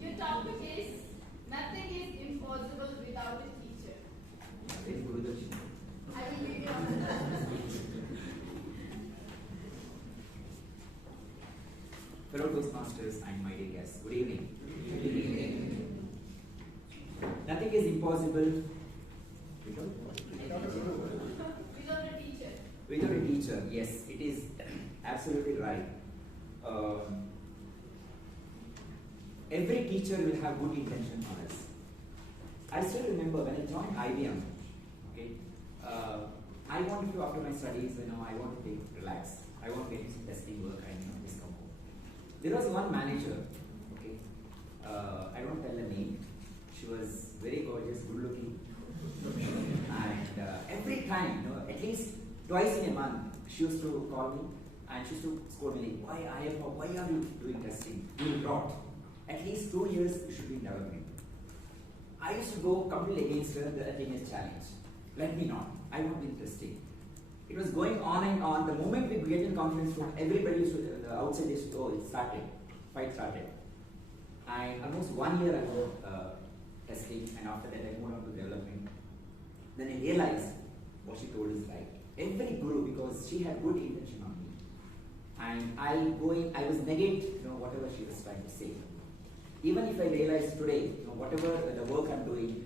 Your topic is nothing is impossible without a teacher. I will leave you on that. Fellow Toastmasters and my dear guests, good evening. Good evening. Nothing is impossible Without a teacher. without a teacher. Yes, it is absolutely right. Every teacher will have good intention on us. I still remember when I joined IBM. Okay, I wanted to, after my studies, I want to relax. I want to get some testing work and just come home. There was one manager. Okay, I don't tell her name. She was very gorgeous, good looking, and every time, at least twice in a month, she used to call me and she used to scold me like, why are you doing testing? You rot. At least 2 years you should be in development. I used to go completely against her, the teenage challenge. Let me not. I want to be interesting. It was going on and on. The moment we get in conference room, everybody used to, the outside used to go, it started. Fight started. And almost 1 year I was testing, and after that I moved on to development. Then I realized what she told is right. Every guru, because she had good intention on me. And I was negate, whatever she was trying to say. Even if I realize today, whatever the work I'm doing,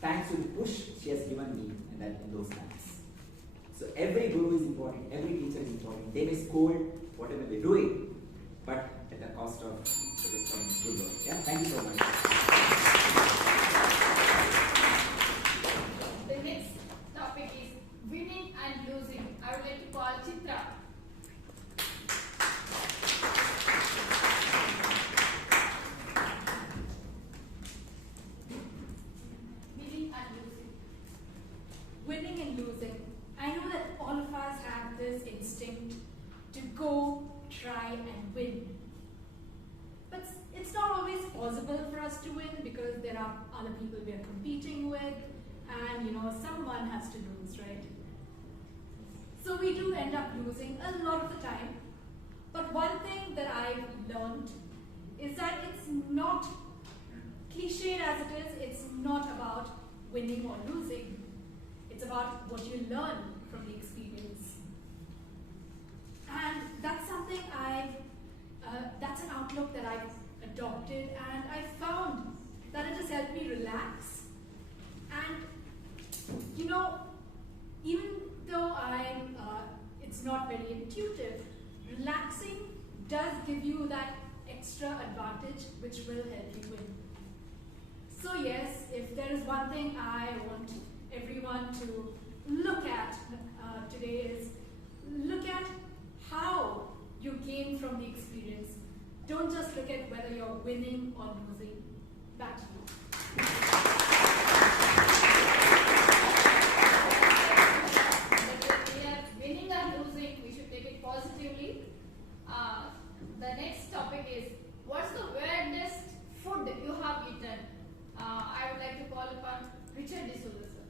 thanks to the push she has given me in those times. So every guru is important, every teacher is important. They may scold whatever they do it, but at the cost of some good work. Yeah, thank you so much. The next topic is winning and losing. I would like to call Chitra. Winning and losing. Winning and losing. I know that all of us have this instinct to go, try, and win. But it's not always possible for us to win because there are other people we are competing with, and someone has to lose, right? So we do end up losing a lot of the time. But one thing that I've learned is that it's not, cliched as it is, it's not about winning or losing. It's about what you learn from the experience. And that's something that's an outlook that I've adopted, and I found that it has helped me relax. And, even though it's not very intuitive, relaxing does give you that extra advantage which will help you win. So yes, if there is one thing I want everyone to look at today is look at how you gain from the experience. Don't just look at whether you're winning or losing. Back to you. Whether we are winning or losing, we should take it positively. The next topic is, what's the weirdest food you have eaten? I would like to call upon Richard D'Souza, sir.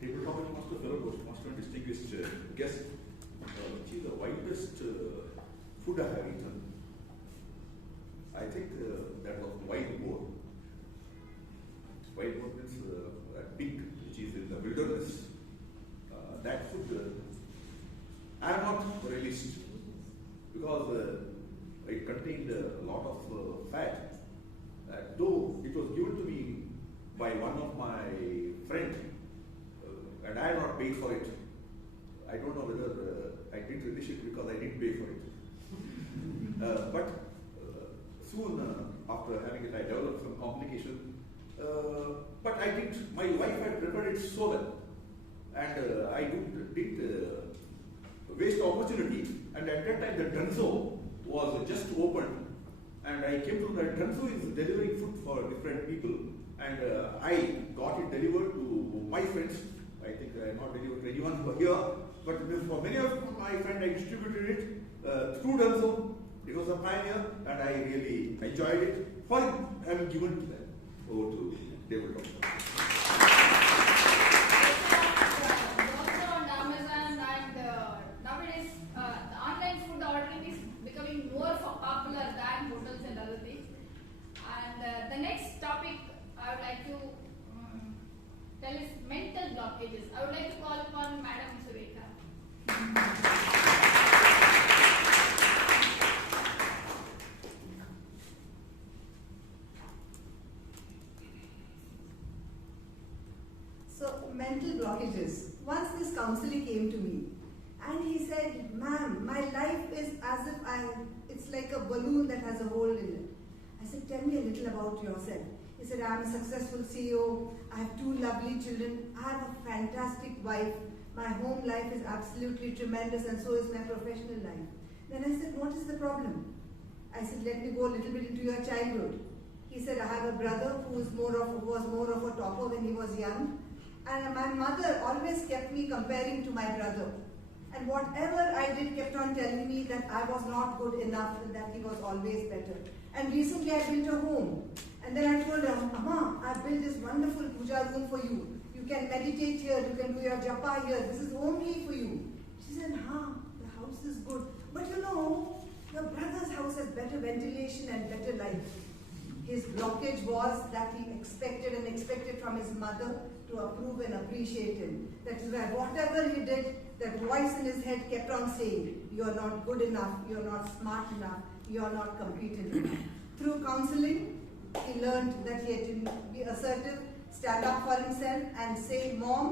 Tabletop Toastmaster, fellow Toastmaster, and distinguished guest, which is the widest food I have eaten. I think that was whiteboard. Whiteboard means that pig which is in the wilderness. That food I am not relished because it contained a lot of fat. Though it was given to me by one of my friends, and I have not paid for it. I don't know whether I didn't relish it because I didn't pay for it. But soon after having it, I developed some complication. But I did. My wife had prepared it so well, and I did waste opportunity. And at that time, the Dunzo was just opened, and I came to that Dunzo is delivering food for different people, and I got it delivered to my friends. I think I have not delivered to anyone who are here, but for many of my friends, I distributed it through Dunzo. It was a pioneer, and I really enjoyed it for having given to them. Over to Tabletop. Also on Amazon, and nowadays the online food ordering is becoming more popular than hotels and other things. And the next topic I would like to tell is mental blockages. I would like to call upon Madam Sureka. So, mental blockages. Once this counselor came to me and he said, "Ma'am, my life is as if it's like a balloon that has a hole in it." I said, "Tell me a little about yourself." He said, "I'm a successful CEO, I have 2 lovely children, I have a fantastic wife, my home life is absolutely tremendous, and so is my professional life." Then I said, "What is the problem?" I said, "Let me go a little bit into your childhood." He said, "I have a brother who was more of a topper when he was young. And my mother always kept me comparing to my brother. And whatever I did kept on telling me that I was not good enough and that he was always better. And recently I built a home. And then I told her, 'Amma, I built this wonderful puja room for you. You can meditate here, you can do your japa here. This is only for you.' She said, 'The house is good. But you know, your brother's house has better ventilation and better light.' His blockage was that he expected from his mother to approve and appreciate him. That is why whatever he did, that voice in his head kept on saying, 'You're not good enough, you're not smart enough, you're not competent enough.' Through counseling, he learned that he had to be assertive, stand up for himself and say, 'Mom,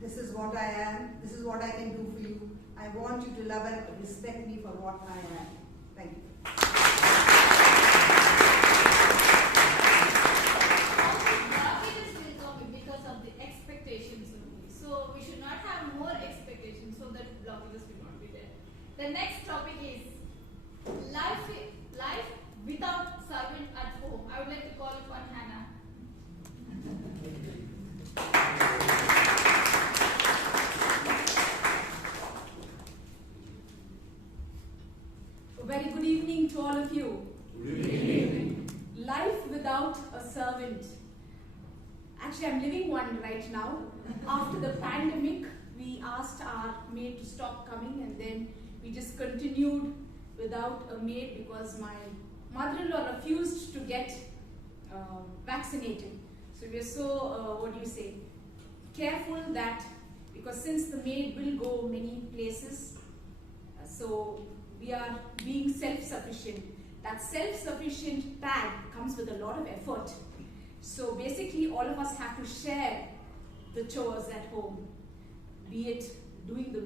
this is what I am, this is what I can do for you. I want you to love and respect me for what I am.' Thank you. Because of the expectations only. So we should not have more expectations so that blockages will not be there. The next topic is life without servant at home. I would like to call upon Hannah. Very good evening to all of you. Good evening. Life without a servant. Actually, I'm living one right now. After the pandemic, we asked our maid to stop coming, and then we just continued without a maid because my mother-in-law refused to get vaccinated. So we are so, careful that, because since the maid will go many places, so we are being self-sufficient. That self-sufficient tag comes with a lot of effort. So basically, all of us have to share the chores at home, be it doing the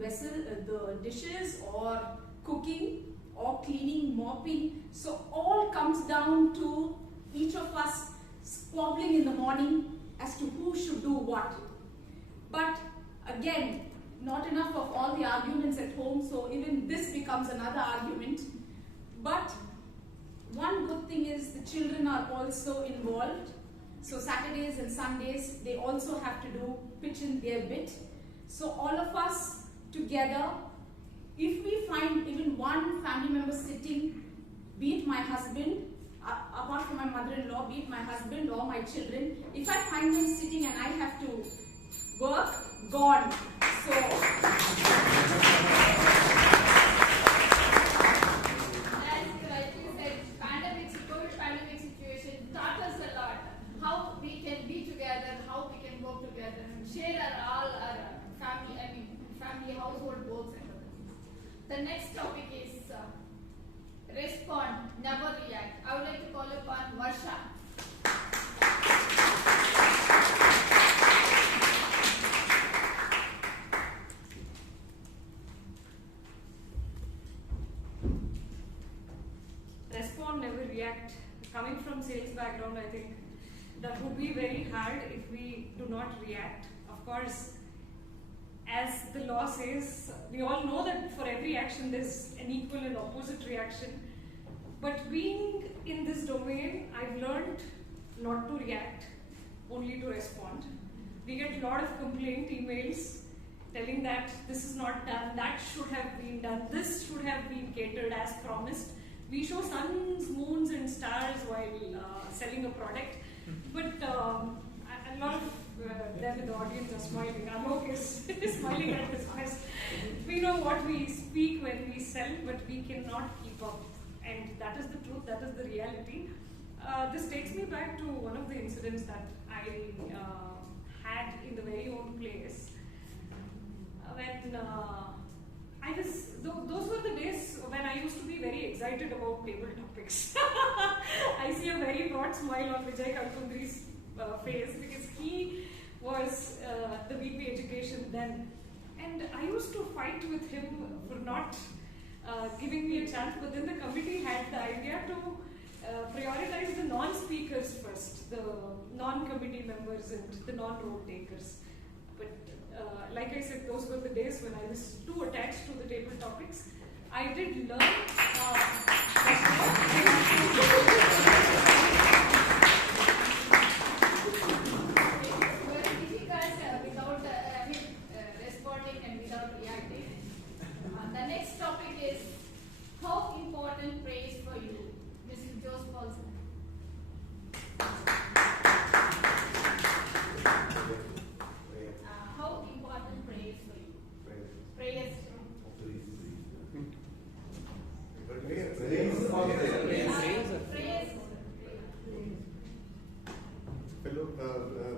dishes, or cooking, or cleaning, mopping. So all comes down to each of us squabbling in the morning as to who should do what. But again, not enough of all the arguments at home, so even this becomes another argument. But one good thing is the children are also involved. So Saturdays and Sundays, they also have to pitch in their bit. So all of us together, if we find even one family member sitting husband or my children. If I find them sitting and I have to work, gone. So, as you rightly said, COVID pandemic situation taught us a lot. How we can be together, how we can work together, and share all our family household goals and other things. The next topic is respond, never react. I would like to call upon Varsha. Respond, never react. Coming from sales background, I think that would be very hard if we do not react. Of course, as the law says, we all know that for every action there's an equal and opposite reaction. But being in this domain, I've learned not to react, only to respond. We get a lot of complaint emails telling that this is not done, that should have been done, this should have been catered as promised. We show suns, moons and stars while selling a product, but a lot of them in the audience are smiling. Alok is smiling at his eyes. We know what we speak when we sell, but we cannot keep up. And that is the truth, that is the reality. This takes me back to one of the incidents that I had in the very own place. When those were the days when I used to be very excited about table topics. I see a very broad smile on Vijay Kalkundri's face because he was the VP education then. And I used to fight with him for not giving me a chance, but then the committee had the idea to prioritize the non-speakers first, the non-committee members and the non-road takers. But like I said, those were the days when I was too attached to the table topics. I did learn responding and without reacting. The next topic is how important praise for you, Mrs. Jose Paulson. How important praise for you? Praise.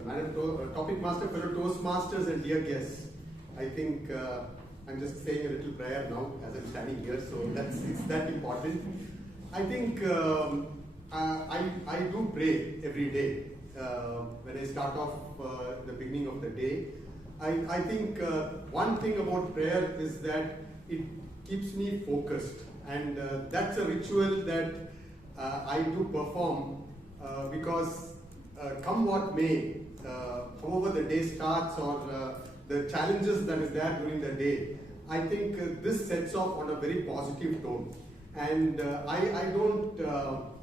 Madam Topic Master, fellow Toastmasters and dear guests, I think I'm just saying a little prayer now as I'm standing here, so it's that important. I think I do pray every day when I start off the beginning of the day. I think one thing about prayer is that it keeps me focused, and that's a ritual that I do perform because come what may, however the day starts or the challenges that is there during the day, I think this sets off on a very positive tone. And I don't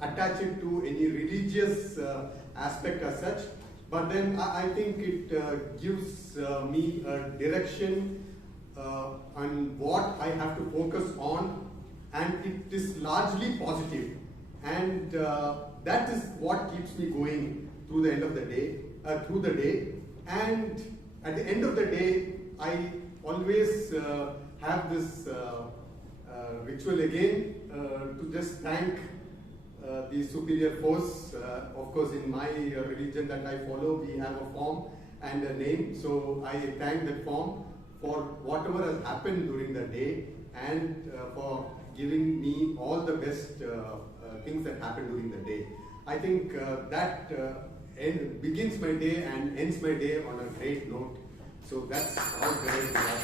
attach it to any religious aspect as such, but then I think it gives me a direction on what I have to focus on, and it is largely positive. And that is what keeps me going through the end of the day, And at the end of the day, I always have this ritual again to just thank the superior force. Of course, in my religion that I follow, we have a form and a name. So I thank that form for whatever has happened during the day and for giving me all the best things that happened during the day. I think that begins my day and ends my day on a great note. So that's how very important.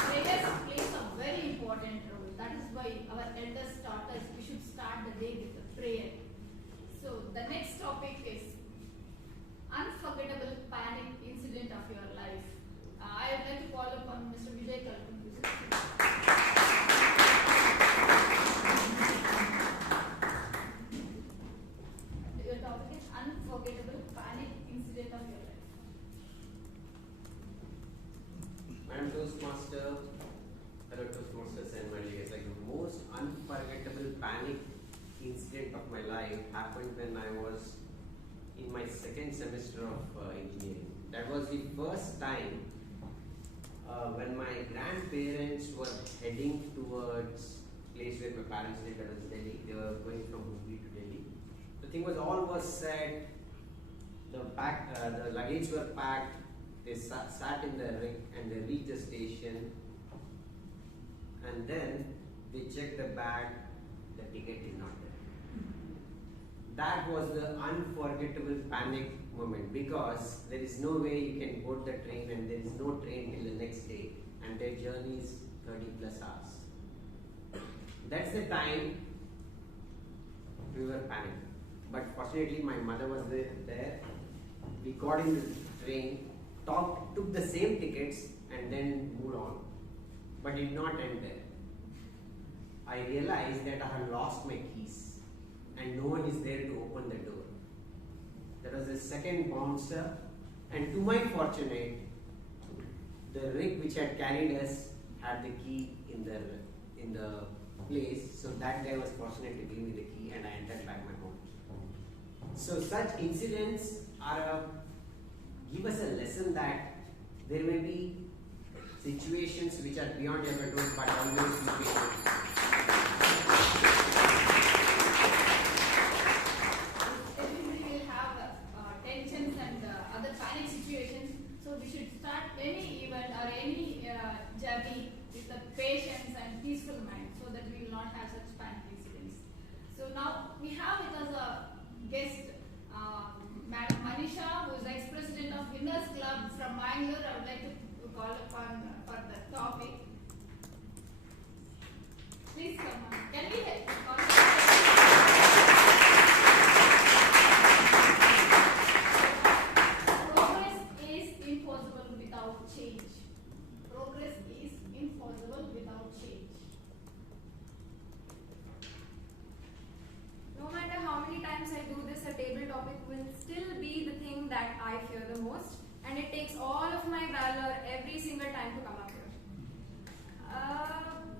Prayers plays a very important role. That is why our elders taught us we should start the day with a prayer. So the next topic is unforgettable panic incident of your life. I would like to call upon Mr. Vijay Kalkundri. Your topic is unforgettable panic incident of your life. Madam Toastmaster, fellow Toastmasters and my dear guests, like the most unforgettable panic incident life happened when I was in my second semester of engineering. That was the first time when my grandparents were heading towards place where my parents lived, that was Delhi. They were going from Hooghly to Delhi. The thing was, all was said. The luggage were packed. They sat in the ring and they reached the station. And then they checked the bag. The ticket is not there. That was the unforgettable panic moment, because there is no way you can board the train and there is no train till the next day, and their journey is 30 plus hours. That's the time we were panicking. But fortunately my mother was there. We got in the train, took the same tickets and then moved on. But did not end there. I realized that I had lost my keys and no one is there to open the door. There was a second bouncer, and to my fortune, the rig which had carried us had the key in the place, so that guy was fortunate to give me the key and I entered back my home. So such incidents give us a lesson that there may be situations which are beyond your control, but always be patient. Everybody will have tensions and other panic situations, so we should start any event or any journey with a patience and peaceful mind, so that we will not have such panic incidents. So now we have with us a guest, Madam Manisha, who is ex-president of Winners Club from Bangalore. I would like to call upon for the topic. Please come on. Can we help? Progress is impossible without change. Progress is impossible without change. No matter how many times I do this, a table topic will still be the thing that I fear the most, and it takes all of my valor every single time to come up here.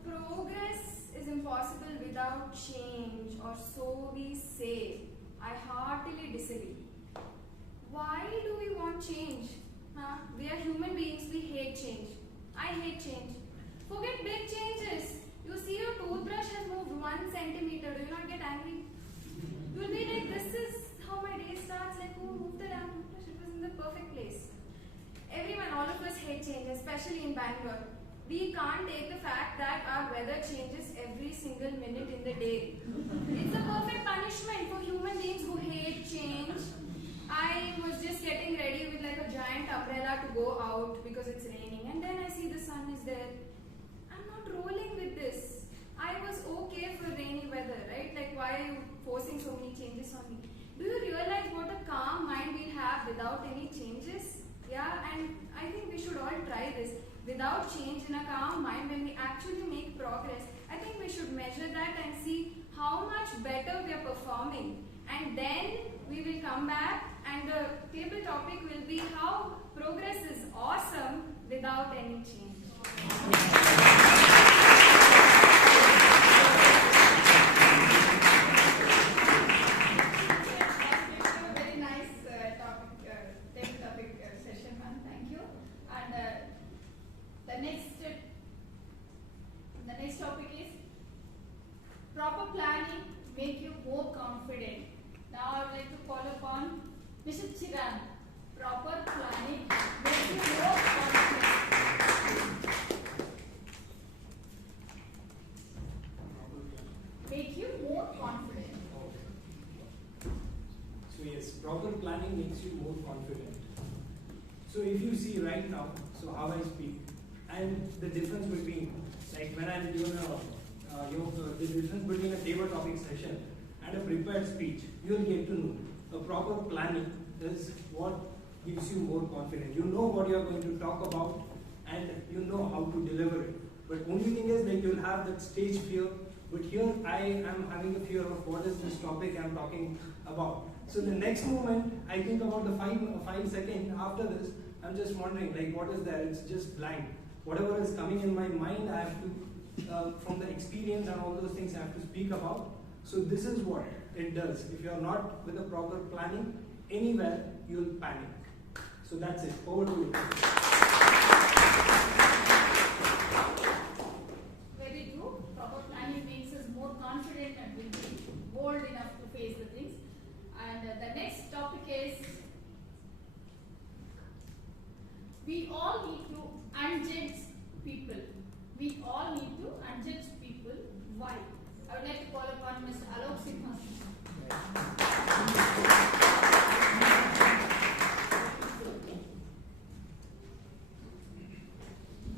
Progress is impossible without change, or so we say. I heartily disagree. Why do we want change? We are human beings, we hate change. I hate change. Forget big changes. You see your toothbrush has moved 1 centimeter, do you not get angry? You will be like, this is how my day starts, like, oh, move the damn toothbrush, it was in the perfect place. Everyone, all of us hate change, especially in Bangalore. We can't take the fact that our weather changes every single minute in the day. It's a perfect punishment for human beings who hate change. I was just getting ready with like a giant umbrella to go out because it's raining, and then I see the sun is there. I'm not rolling with this. I was okay for rainy weather, right? Like, why are you forcing so many changes on me? Do you realize what a calm mind we'll have without any changes? Yeah, and I think we should all try this. Without change, in a calm mind, when we actually make progress, I think we should measure that and see how much better we are performing. And then we will come back and the table topic will be how progress is awesome without any change. Very nice table topic session, ma'am. Thank you. And the next topic is proper planning make you more confident. Now I would like to call upon Mr. Chiran. Proper planning makes you more confident. Make you more confident. So yes, proper planning makes you more confident. So if you see right now, so how I speak, and the difference between, like when I'm doing the difference between a table topic session and a prepared speech, you'll get to know. A proper planning is what gives you more confidence. You know what you're going to talk about and you know how to deliver it. But only thing is, like, you'll have that stage fear. But here I am having a fear of what is this topic I'm talking about. So the next moment I think about the 5 seconds after this, I'm just wondering, like, what is there? It's just blank. Whatever is coming in my mind, I have to, from the experience and all those things I have to speak about. So this is what it does. If you are not with a proper planning, anywhere you'll panic. So that's it. Over to you. Very true. Proper planning makes us more confident and will be bold enough to face the things. And the next topic is, we all need to unjudge people. We all need to unjudge people. Why? I would like to call upon Mr. Alok Sinha.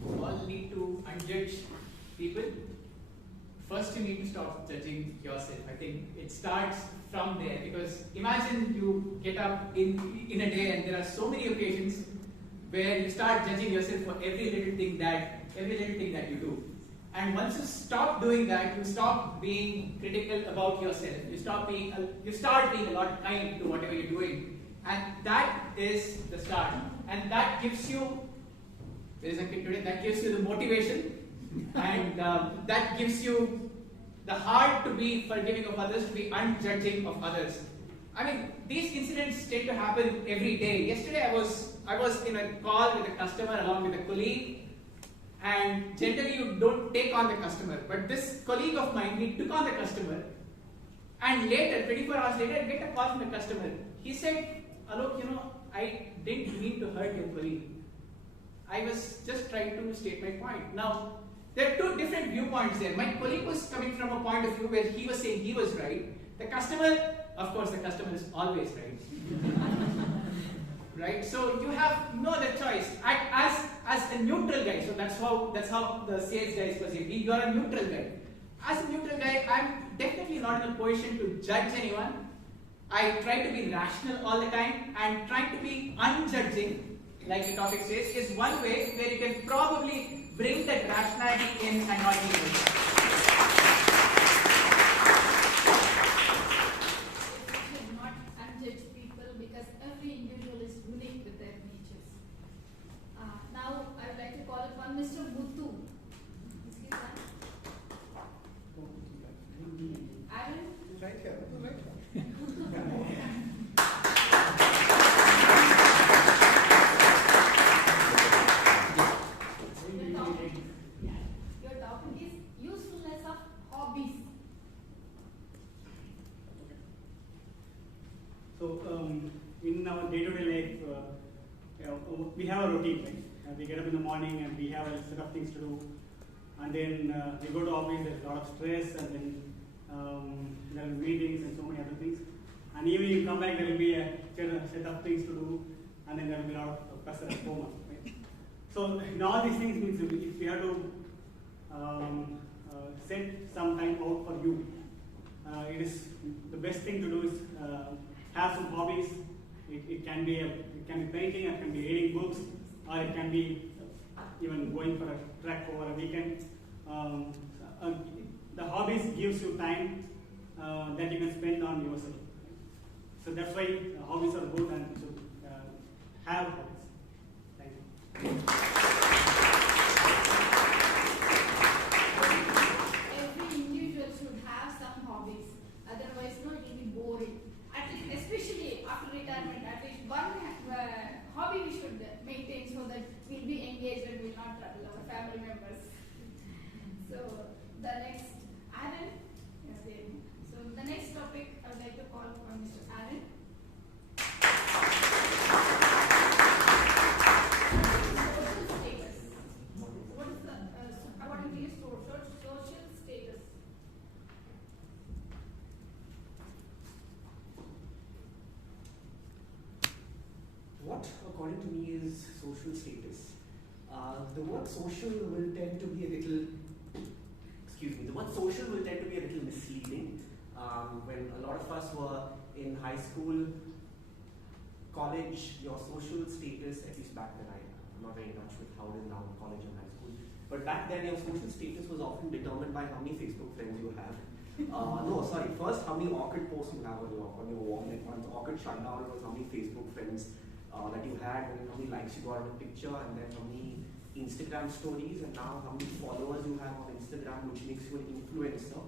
You all need to unjudge people. First, you need to stop judging yourself. I think it starts from there, because imagine you get up in a day and there are so many occasions where you start judging yourself for every little thing that you do. And once you stop doing that, you stop being critical about yourself. You start being a lot kind to whatever you're doing, and that is the start. And that gives you, there is a kid today, that gives you the motivation, and that gives you the heart to be forgiving of others, to be unjudging of others. I mean, these incidents tend to happen every day. Yesterday, I was in a call with a customer along with a colleague. And generally you don't take on the customer, but this colleague of mine, he took on the customer, and later, 24 hours later, I get a call from the customer. He said, Alok, I didn't mean to hurt your colleague. I was just trying to state my point. Now, there are two different viewpoints there. My colleague was coming from a point of view where he was saying he was right. The customer, of course, the customer is always right. Right? So you have no other choice. As a neutral guy, so that's how the sales guys perceive. You are a neutral guy. As a neutral guy, I'm definitely not in a position to judge anyone. I try to be rational all the time, and trying to be unjudging, like the topic says, is one way where you can probably bring that rationality in and not be judged. Mr. Muthu. Aaron? Right here. Right here. Your topic is usefulness of hobbies. So, in our day-to-day life, we have a routine, right? We get up in the morning and we have a set of things to do, and then we go to office. There's a lot of stress, and then there are meetings and so many other things. And even you come back, there will be a set of things to do, and then there will be a lot of pressure at home. Right? So in all these things means if we have to set some time out for you, it is the best thing to do is have some hobbies. It can be painting, it can be reading books, or it can be even going for a trek over a weekend. The hobbies gives you time that you can spend on yourself. So that's why hobbies are good, and you should have hobbies. Thank you. Every individual should have some hobbies. Otherwise, it will be boring. At least, especially after retirement, at least one hobby we should maintain so that we'll be engaged and will not trouble our family members. So the next, Aaron. So the next topic I would like to call upon Mr. Aaron. Social status. What is the according to you social status? What, according to me, is social status? The word social will tend to be a little, the word social will tend to be a little misleading. When a lot of us were in high school, college, your social status, at least back then, I'm not very in touch with how it is now in college and high school, but back then your social status was often determined by how many Facebook friends you have. First how many awkward posts you have on your wall. Like once awkward shut down, it was how many Facebook friends that you had, and how many likes you got on a picture, and then how many Instagram stories, and now how many followers you have on Instagram, which makes you an influencer.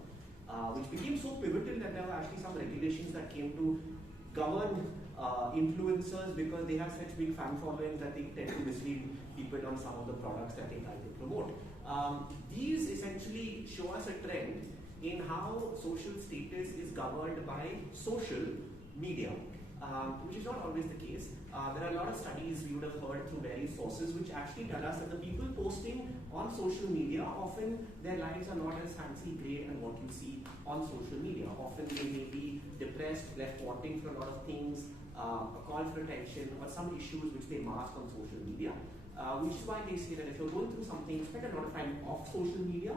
which became so pivotal that there were actually some regulations that came to govern influencers because they have such big fan followings that they tend to mislead people on some of the products that they try to promote. These essentially show us a trend in how social status is governed by social media, which is not always the case. There are a lot of studies we would have heard through various sources which actually tell us that the people posting on social media, often their lives are not as fancy, great and what you see on social media. Often they may be depressed, left wanting for a lot of things, a call for attention, or some issues which they mask on social media. Which is why they say that if you're going through something, spend a lot of time off social media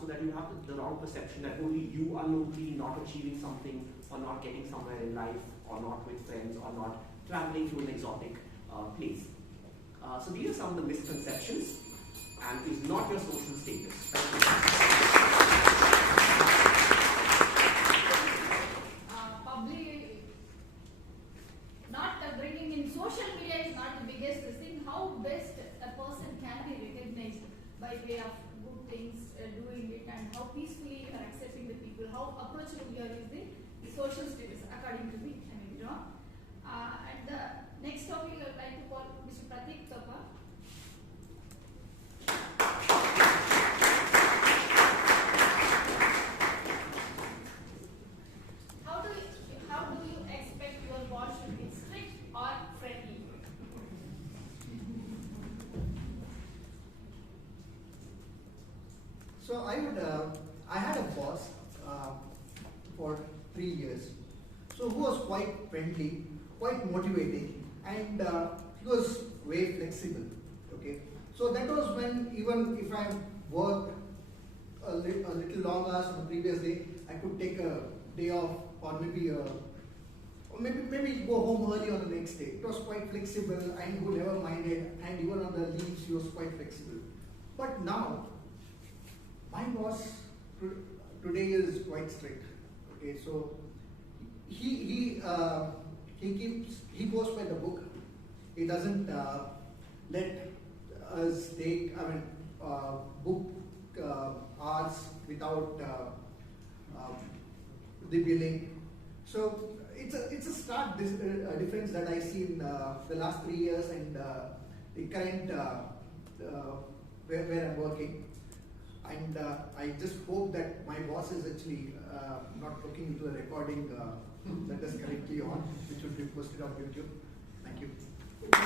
so that you have the wrong perception that only you are lonely, not achieving something, or not getting somewhere in life, or not with friends, or not traveling to an exotic place. So these are some of the misconceptions, and is not your social status. Bringing in social media is not the biggest thing. How best a person can be recognized by way of good things, doing it, and how peacefully you are accepting the people, how approachable you are is the social status, according to me. And the next topic I would like to call Mr. Pratik Topa. How do you expect your boss should be strict or friendly? So I had a boss for 3 years, so who was quite friendly, quite motivating, and he was very flexible. Okay, so that was when even if I worked a little long hours on the previous day, I could take a day off, or maybe go home early on the next day. It was quite flexible, and he never minded, and even on the leaves he was quite flexible. But now, my boss today is quite strict. Okay, so he goes by the book. He doesn't let us take book hours without the billing. So it's a stark difference that I see in the last 3 years and the current where I'm working. And I just hope that my boss is actually not looking into the recording that is currently on, which will be posted on YouTube. Thank you. As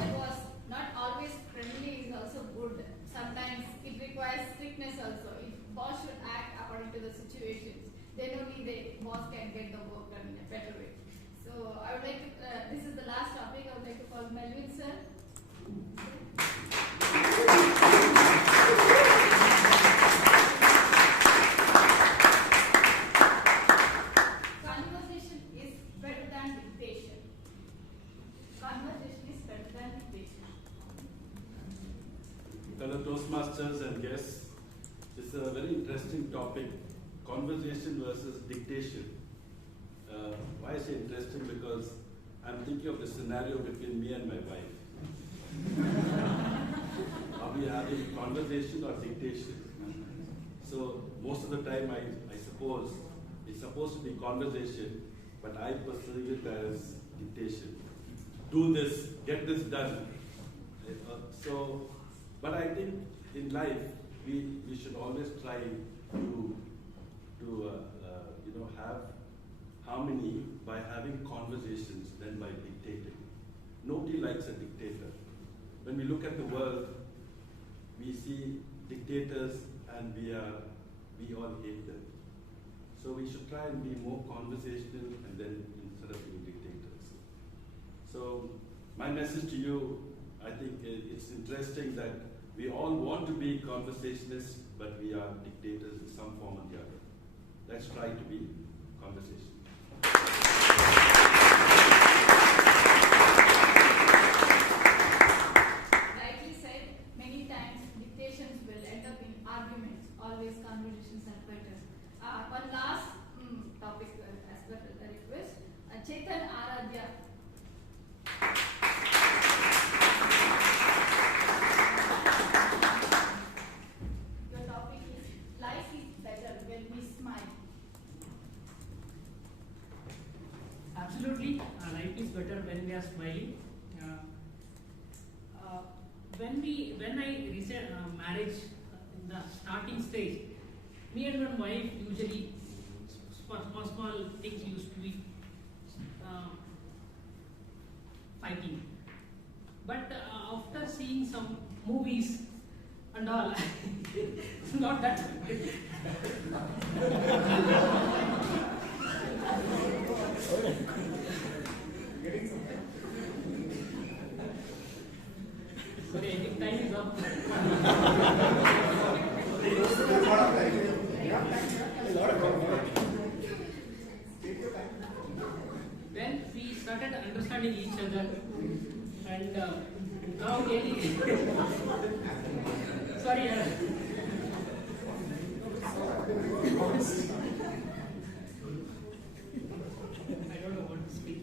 a boss, not always friendly is also good. Sometimes it requires strictness also. If boss should act according to the situations, then only the boss can get the work done in a better way. So I would like to, this is the last topic, I would like to call Melvin sir. Conversation is better than dictation. Conversation is better than dictation. Fellow Toastmasters and guests, it's a very interesting topic, conversation versus dictation. Why I say interesting? Because I'm thinking of the scenario between me and my wife. Are we having conversation or dictation? So most of the time I suppose it's supposed to be conversation, but I perceive it as dictation. Do this, get this done. But I think in life we should always try to have harmony by having conversations than by dictating. Nobody likes a dictator. When we look at the world, we see dictators and we all hate them. So we should try and be more conversational and then instead of being dictators. So my message to you, I think it's interesting that we all want to be conversationalists, but we are dictators in some form or the other. Let's try to be conversational. Rightly said, many times dictations will end up in arguments. Always conversations are better. One last topic as per the request. Chetan Aradhya. are smiling. When I reached marriage in the starting stage, me and my wife usually small things used to be fighting. But after seeing some movies and all, it's not that. Sorry, I think time is up. Then we started understanding each other, and now really. Sorry. I don't know what to speak.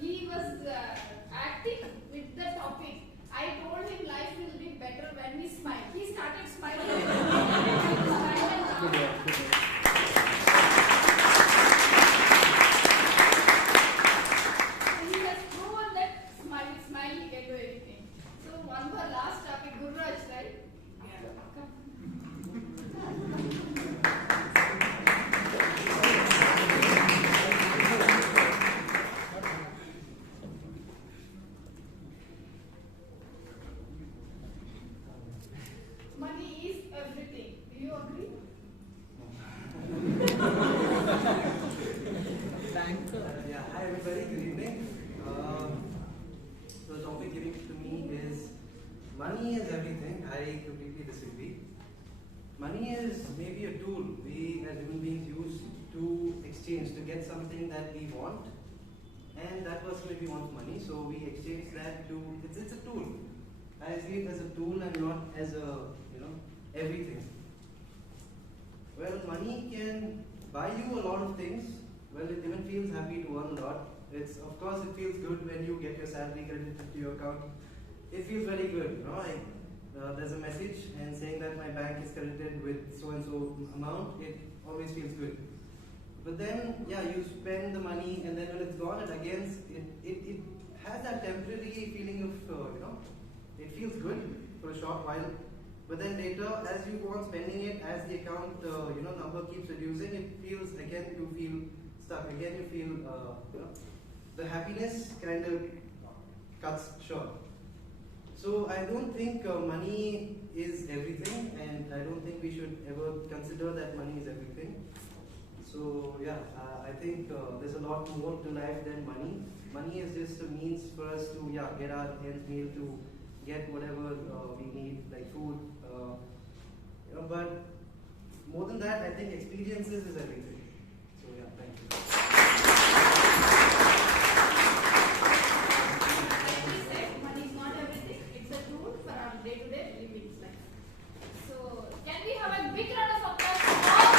He was acting with the topic. I told him life will be better when we smile. He started smiling. He has proven that smile he can do anything. So one more last topic, Gururaj, right? Money is everything. Do you agree? Yeah, hi everybody, good evening. The topic given to me is money is everything. I completely disagree. Money is maybe a tool we as human beings use to exchange, to get something that we want, and that person maybe wants money, so we exchange that to, it's a tool. I see it as a tool and not as a, everything. Well, money can buy you a lot of things. Well, it even feels happy to earn a lot. Of course, it feels good when you get your salary credited to your account. It feels very good, there's a message and saying that my bank is credited with so and so amount. It always feels good. But then, you spend the money, and then when it's gone, it has that temporary feeling of, it feels good for a short while. But then later, as you go on spending it, as the account, number keeps reducing, it feels, again, you feel stuck. Again, you feel, the happiness kind of cuts short. So I don't think money is everything, and I don't think we should ever consider that money is everything. So I think there's a lot more to life than money. Money is just a means for us to get our ends meal, to get whatever we need, like food. But more than that, I think experiences is everything. So thank you. Money is not everything. It's a tool for our day-to-day living life. So can we have a big round of applause for all?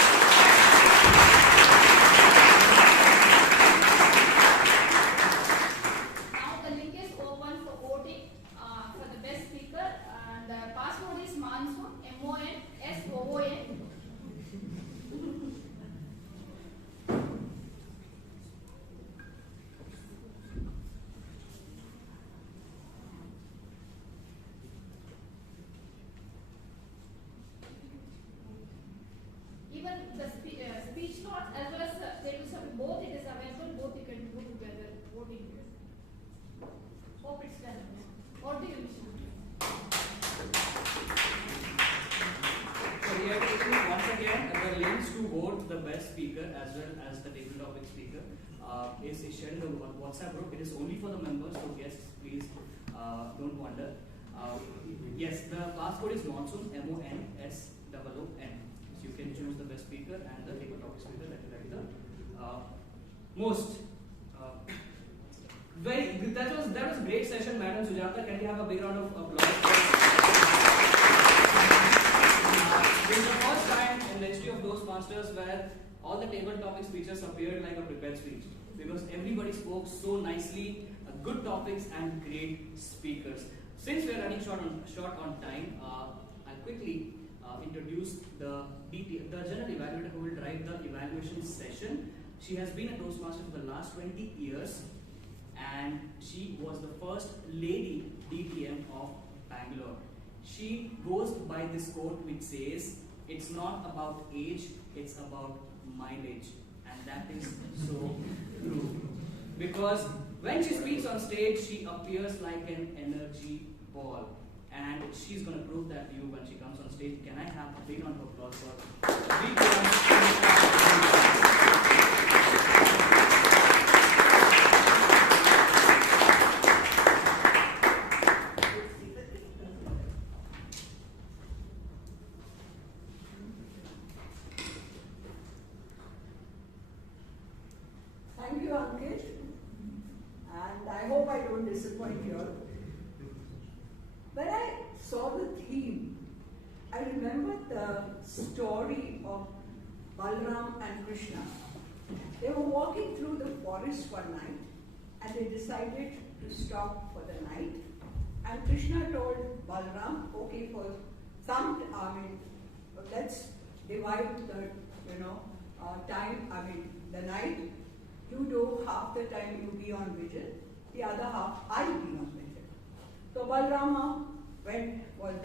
Now the link is open for voting for the best speaker, and the password is Monsoon, MONSOON. Even the speech notes as well as table summary, both it is available, both you can do together voting. Hope it's done. What do you wish? So we have taken once again the links to vote the best speaker as well as the table topic speaker is shared in the WhatsApp group. It is only for the members, so guests please don't wonder. Yes, the passcode is Monsoon, MONSOON. So you can choose the best speaker and the table topic speaker that you like the most. That was a great session, Madam Sujata. Can we have a big round of applause? This is the first time in the history of Toastmasters where all the table topic speeches appeared like a prepared speech, because everybody spoke so nicely, good topics and great speakers. Since we are running short on time, I'll quickly introduce the general evaluator who will drive the evaluation session. She has been a Toastmaster for the last 20 years and she was the first lady DTM of Bangalore. She goes by this quote which says, "It's not about age, it's about mileage." And that is so true. Because when she speaks on stage, she appears like an energy ball. And she's going to prove that to you when she comes on stage. Can I have a big round of applause for Thank you, Ankit. And I hope I don't disappoint you all. When I saw the theme, I remembered the story of Balram and Krishna. They were walking through the forest one night and they decided to stop for the night. And Krishna told Balram, okay, for some, let's divide the time, the night. You do half the time you be on vigil, the other half I'll be on vigil. So Balrama was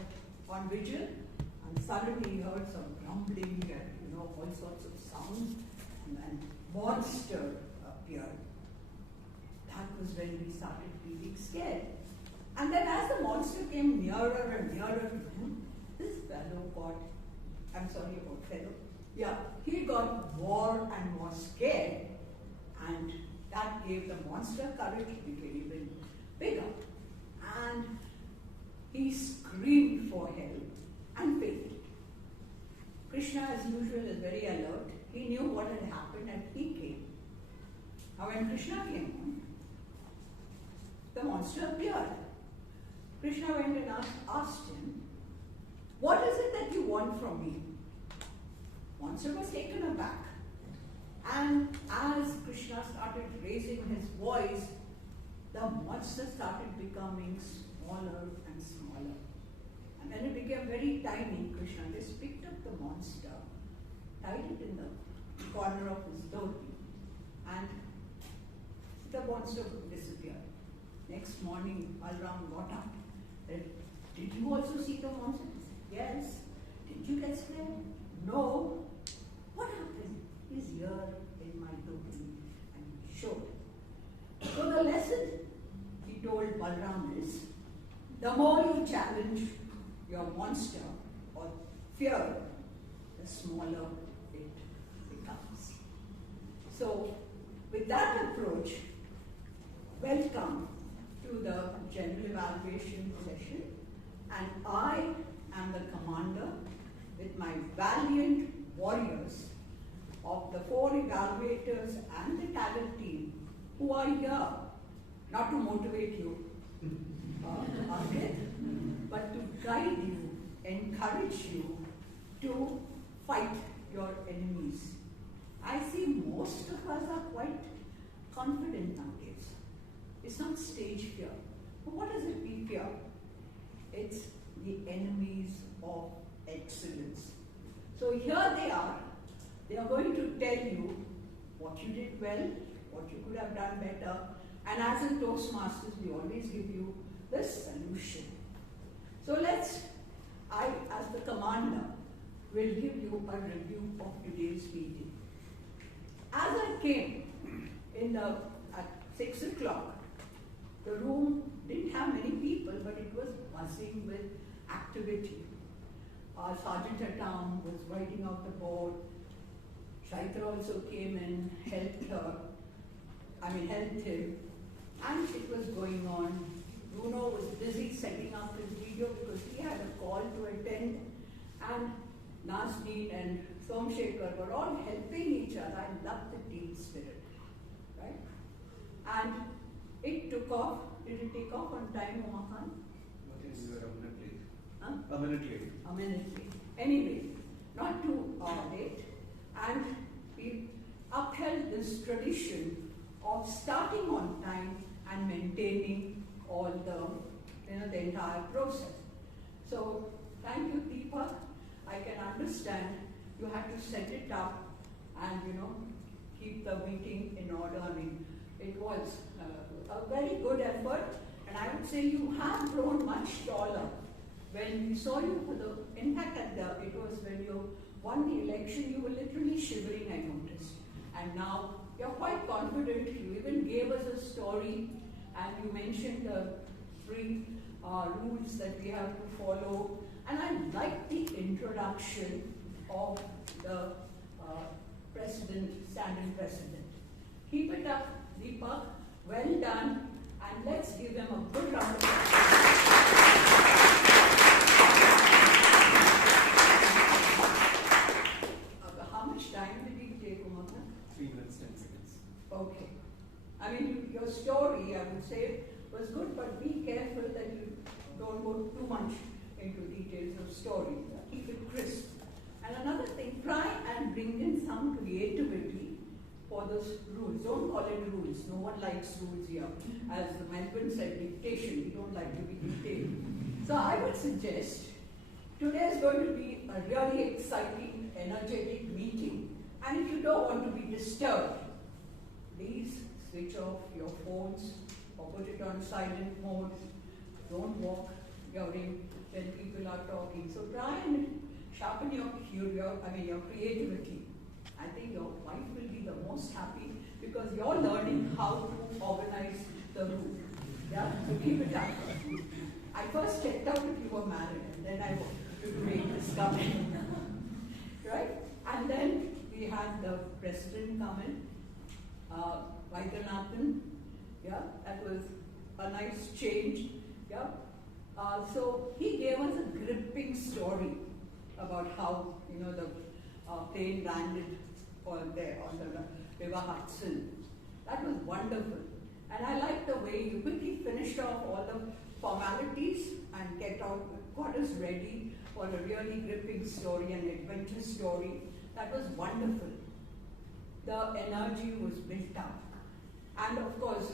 on vigil and suddenly he heard some rumbling and all sorts of sounds and monster appeared. That was when we started feeling scared. And then as the monster came nearer and nearer to him, this fellow he got more and more scared, and that gave the monster courage to become even bigger. And he screamed for help and fainted. Krishna, as usual, is very alert. He knew what had happened and he came. Now when Krishna came on, the monster appeared. Krishna went and asked him, "What is it that you want from me?" Monster was taken aback. And as Krishna started raising his voice, the monster started becoming smaller and smaller. And when it became very tiny, Krishna just picked up the monster, tied it in the corner of his dhoti, and the monster disappeared. Next morning, Balram got up. Said, "Did you also see the monster?" He said, "Yes." "Did you get scared?" "No." "What happened?" "He's here in my dhoti," and he showed. So the lesson he told Balram is, the more you challenge your monster or fear, the smaller it becomes. So with that approach, welcome to the general evaluation session, and I am the commander with my valiant warriors of the 4 evaluators and the talent team who are here not to motivate you, but to guide you, encourage you to fight your enemies. I see most of us are quite confident nowadays. It's not stage fear. But what is it we fear? It's the enemies of excellence. So here they are. They are going to tell you what you did well, what you could have done better. And as in Toastmasters, we always give you the solution. So I, as the commander, will give you a review of today's meeting. As I came at 6 o'clock, the room didn't have many people, but it was buzzing with activity. Our Sargent-at-arms was writing out the board. Shaitra also came in, helped him, and it was going on. Bruno was busy setting up his video because he had a call to attend, and Nazneen and Somshekhar were all helping each other. I love the team spirit, right? And it took off. Did it take off on time, Umakhan? You were a minute late. Huh? A minute late. A minute late. Anyway, not too late. And we upheld this tradition of starting on time and maintaining all the entire process. So thank you, Deepak. I can understand you had to set it up and keep the meeting in order. I mean, it was a very good effort, and I would say you have grown much taller. When we saw you in fact, it was when you won the election, you were literally shivering, I noticed. And now you're quite confident. You even gave us a story, and you mentioned the 3 rules that we have to follow. And I like the introduction of the standing president. Keep it up, Deepak. Well done. And let's give them a good round of applause. How much time did it take, Umanga? 3 minutes, 10 seconds. Okay. I mean, your story, I would say, was good, but be careful that you don't go too much into details of story. Keep it crisp. And another thing, try and bring in some creativity for those rules. Don't call it rules. No one likes rules here. As Melvin said, dictation. We don't like to be dictated. So I would suggest today is going to be a really exciting, energetic meeting. And if you don't want to be disturbed, please switch off your phones or put it on silent mode. Don't walk when people are talking. So try and sharpen your creativity. I think your wife will be the most happy because you're learning how to organize the room. Yeah, so keep it up. I first checked out if you were married, and then I wanted to make this comment. Right? And then we had the president come in, Vaidyanathan. Yeah, that was a nice change. Yeah. So he gave us a gripping story about how the plane landed on the River Hudson. That was wonderful, and I liked the way you quickly finished off all the formalities and got us ready for a really gripping story, an adventure story. That was wonderful. The energy was built up, and of course.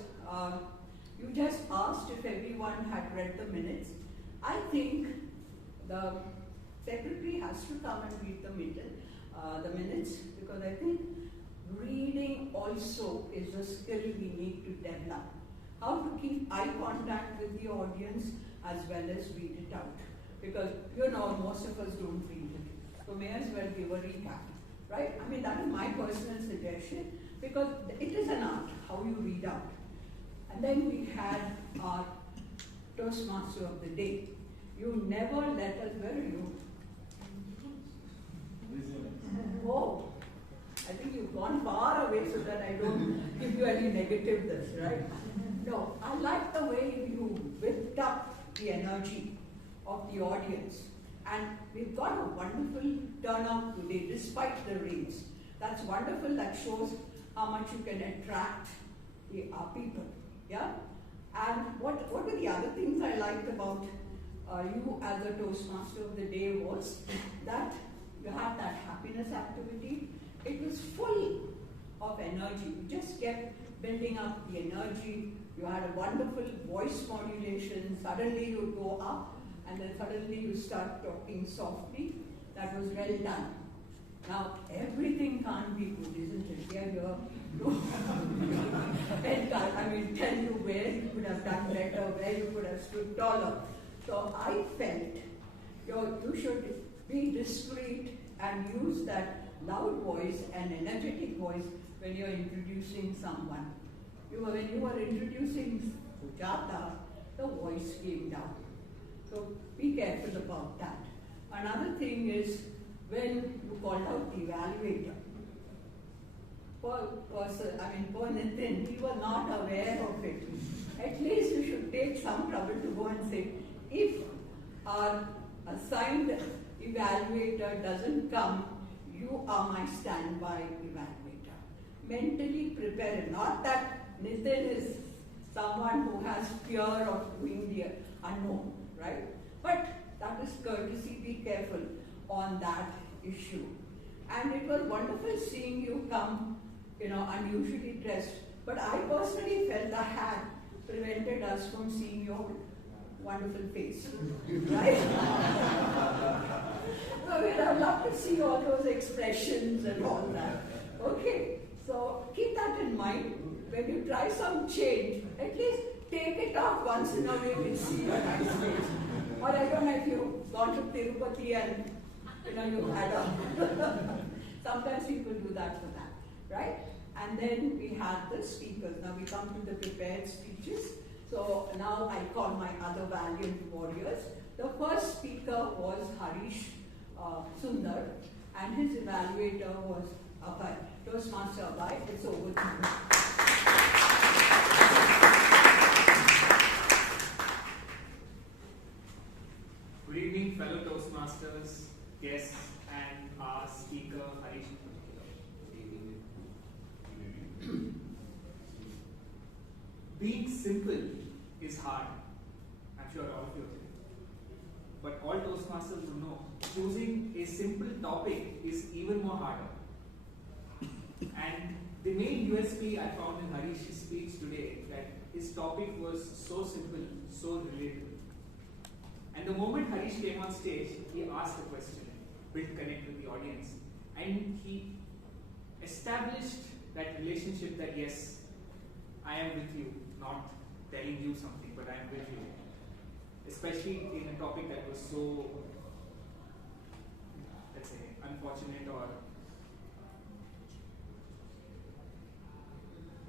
You just asked if everyone had read the minutes. I think the secretary has to come and read the minutes, because I think reading also is a skill we need to develop. How to keep eye contact with the audience as well as read it out. Because most of us don't read it. So may as well give a recap, right? I mean, that is my personal suggestion, because it is an art, how you read out. And then we had our Toastmaster of the Day. You never let us, where are you? Oh, I think you've gone far away so that I don't give you any negative this, right? No, I like the way you whipped up the energy of the audience. And we've got a wonderful turnout today, despite the rains. That's wonderful. That shows how much you can attract our people. Yeah? And what were the other things I liked about you as a Toastmaster of the Day was that you had that happiness activity. It was full of energy. You just kept building up the energy. You had a wonderful voice modulation. Suddenly you go up, and then suddenly you start talking softly. That was well done. Now, everything can't be good, isn't it? Yeah, tell you where you could have done better, where you could have stood taller. So I felt you should be discreet and use that loud voice and energetic voice when you're introducing someone. When you were introducing Sujata, the voice came down. So be careful about that. Another thing is when you called out the evaluator. Poor Nitin, he was not aware of it. At least you should take some trouble to go and say, if our assigned evaluator doesn't come, you are my standby evaluator. Mentally prepare him. Not that Nitin is someone who has fear of doing the unknown, right? But that is courtesy. Be careful on that issue. And it was wonderful seeing you come, unusually dressed. But I personally felt the hat prevented us from seeing your wonderful face, right? I mean, I'd love to see all those expressions and all that. Okay, so keep that in mind. When you try some change, at least take it off once in a while and see your nice face. Or I don't know if you've gone to Tirupati and you've had a... Sometimes people do that for that, right? And then we had the speakers. Now we come to the prepared speeches. So now I call my other valiant warriors. The first speaker was Harish Sundar, and his evaluator was Abhay. Toastmaster Abhay, it's over to you. Good evening, fellow Toastmasters, guests, and our speaker, Harish. Being simple is hard. I'm sure all of you agree. But all Toastmasters will know, choosing a simple topic is even more harder. And the main USP I found in Harish's speech today, that his topic was so simple, so relatable. And the moment Harish came on stage, he asked a question, built connect with the audience, and he established that relationship that yes, I am with you, not telling you something, but I am with you. Especially in a topic that was so, let's say, unfortunate or...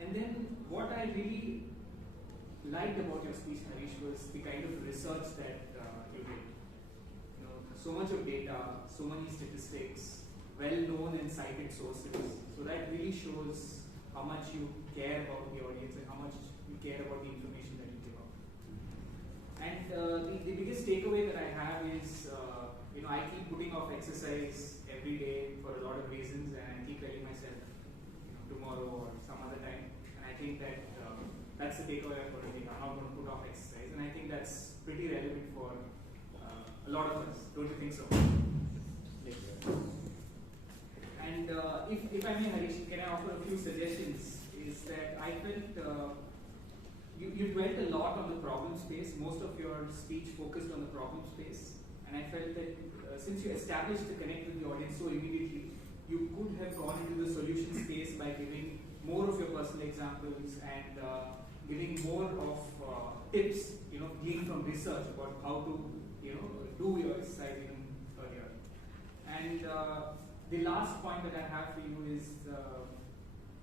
And then what I really liked about your speech, Harish, was the kind of research that you did. So much of data, so many statistics, well-known and cited sources. So that really shows how much you care about the audience and how much you care about the information that you give out. And the biggest takeaway that I have is, I keep putting off exercise every day for a lot of reasons, and I keep telling myself, tomorrow or some other time. And I think that that's the takeaway I'm going to take. I'm not going to put off exercise, and I think that's pretty relevant for a lot of us. Don't you think so? And if I may, Harish, can I offer a few suggestions? Is that I felt you dwelt a lot on the problem space. Most of your speech focused on the problem space, and I felt that since you established the connect with the audience so immediately, you could have gone into the solution space by giving more of your personal examples and giving more of tips, gleaned from research about how to, do your exercise even earlier. And the last point that I have for you is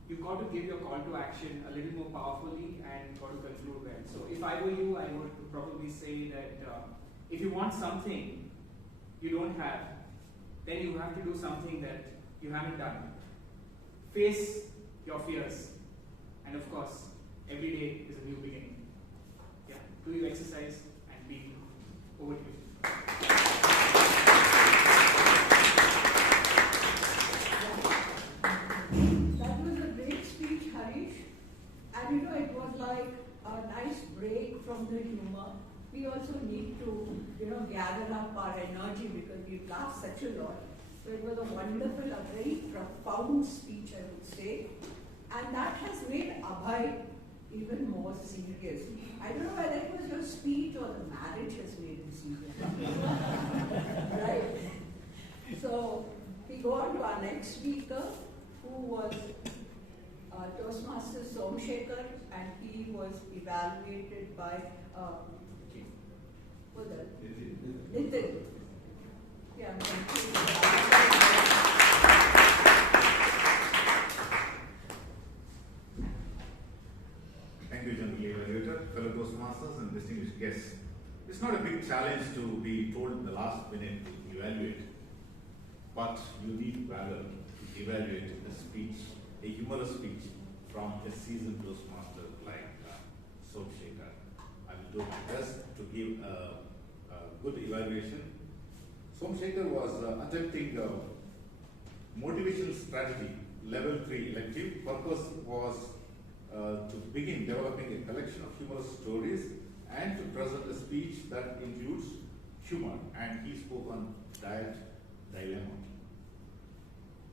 you've got to give your call to action a little more powerfully and got to conclude well. So if I were you, I would probably say that if you want something you don't have, then you have to do something that you haven't done. Face your fears. And of course, every day is a new beginning. Yeah, do your exercise and be you. Over to you. That was a great speech, Harish. And it was like a nice break from the humor. We also need to, gather up our energy because we've laughed such a lot. So it was a wonderful, a very profound speech, I would say. And that has made Abhay even more serious. I don't know whether it was your speech or the marriage has made him serious. Right? So we go on to our next speaker, who was Toastmaster Somshekhar, and he was evaluated by Nitin. Yeah, Thank you, General Evaluator, fellow Toastmasters, and distinguished guests. It's not a big challenge to be told in the last minute to evaluate, but you need rather to evaluate a speech, a humorous speech from a seasoned Toastmaster like Somshekhar. I will do my best to give a good evaluation. Somshekhar was attempting motivational strategy, level 3 elective. Purpose was to begin developing a collection of humorous stories and to present a speech that includes humor, and he spoke on diet dilemma.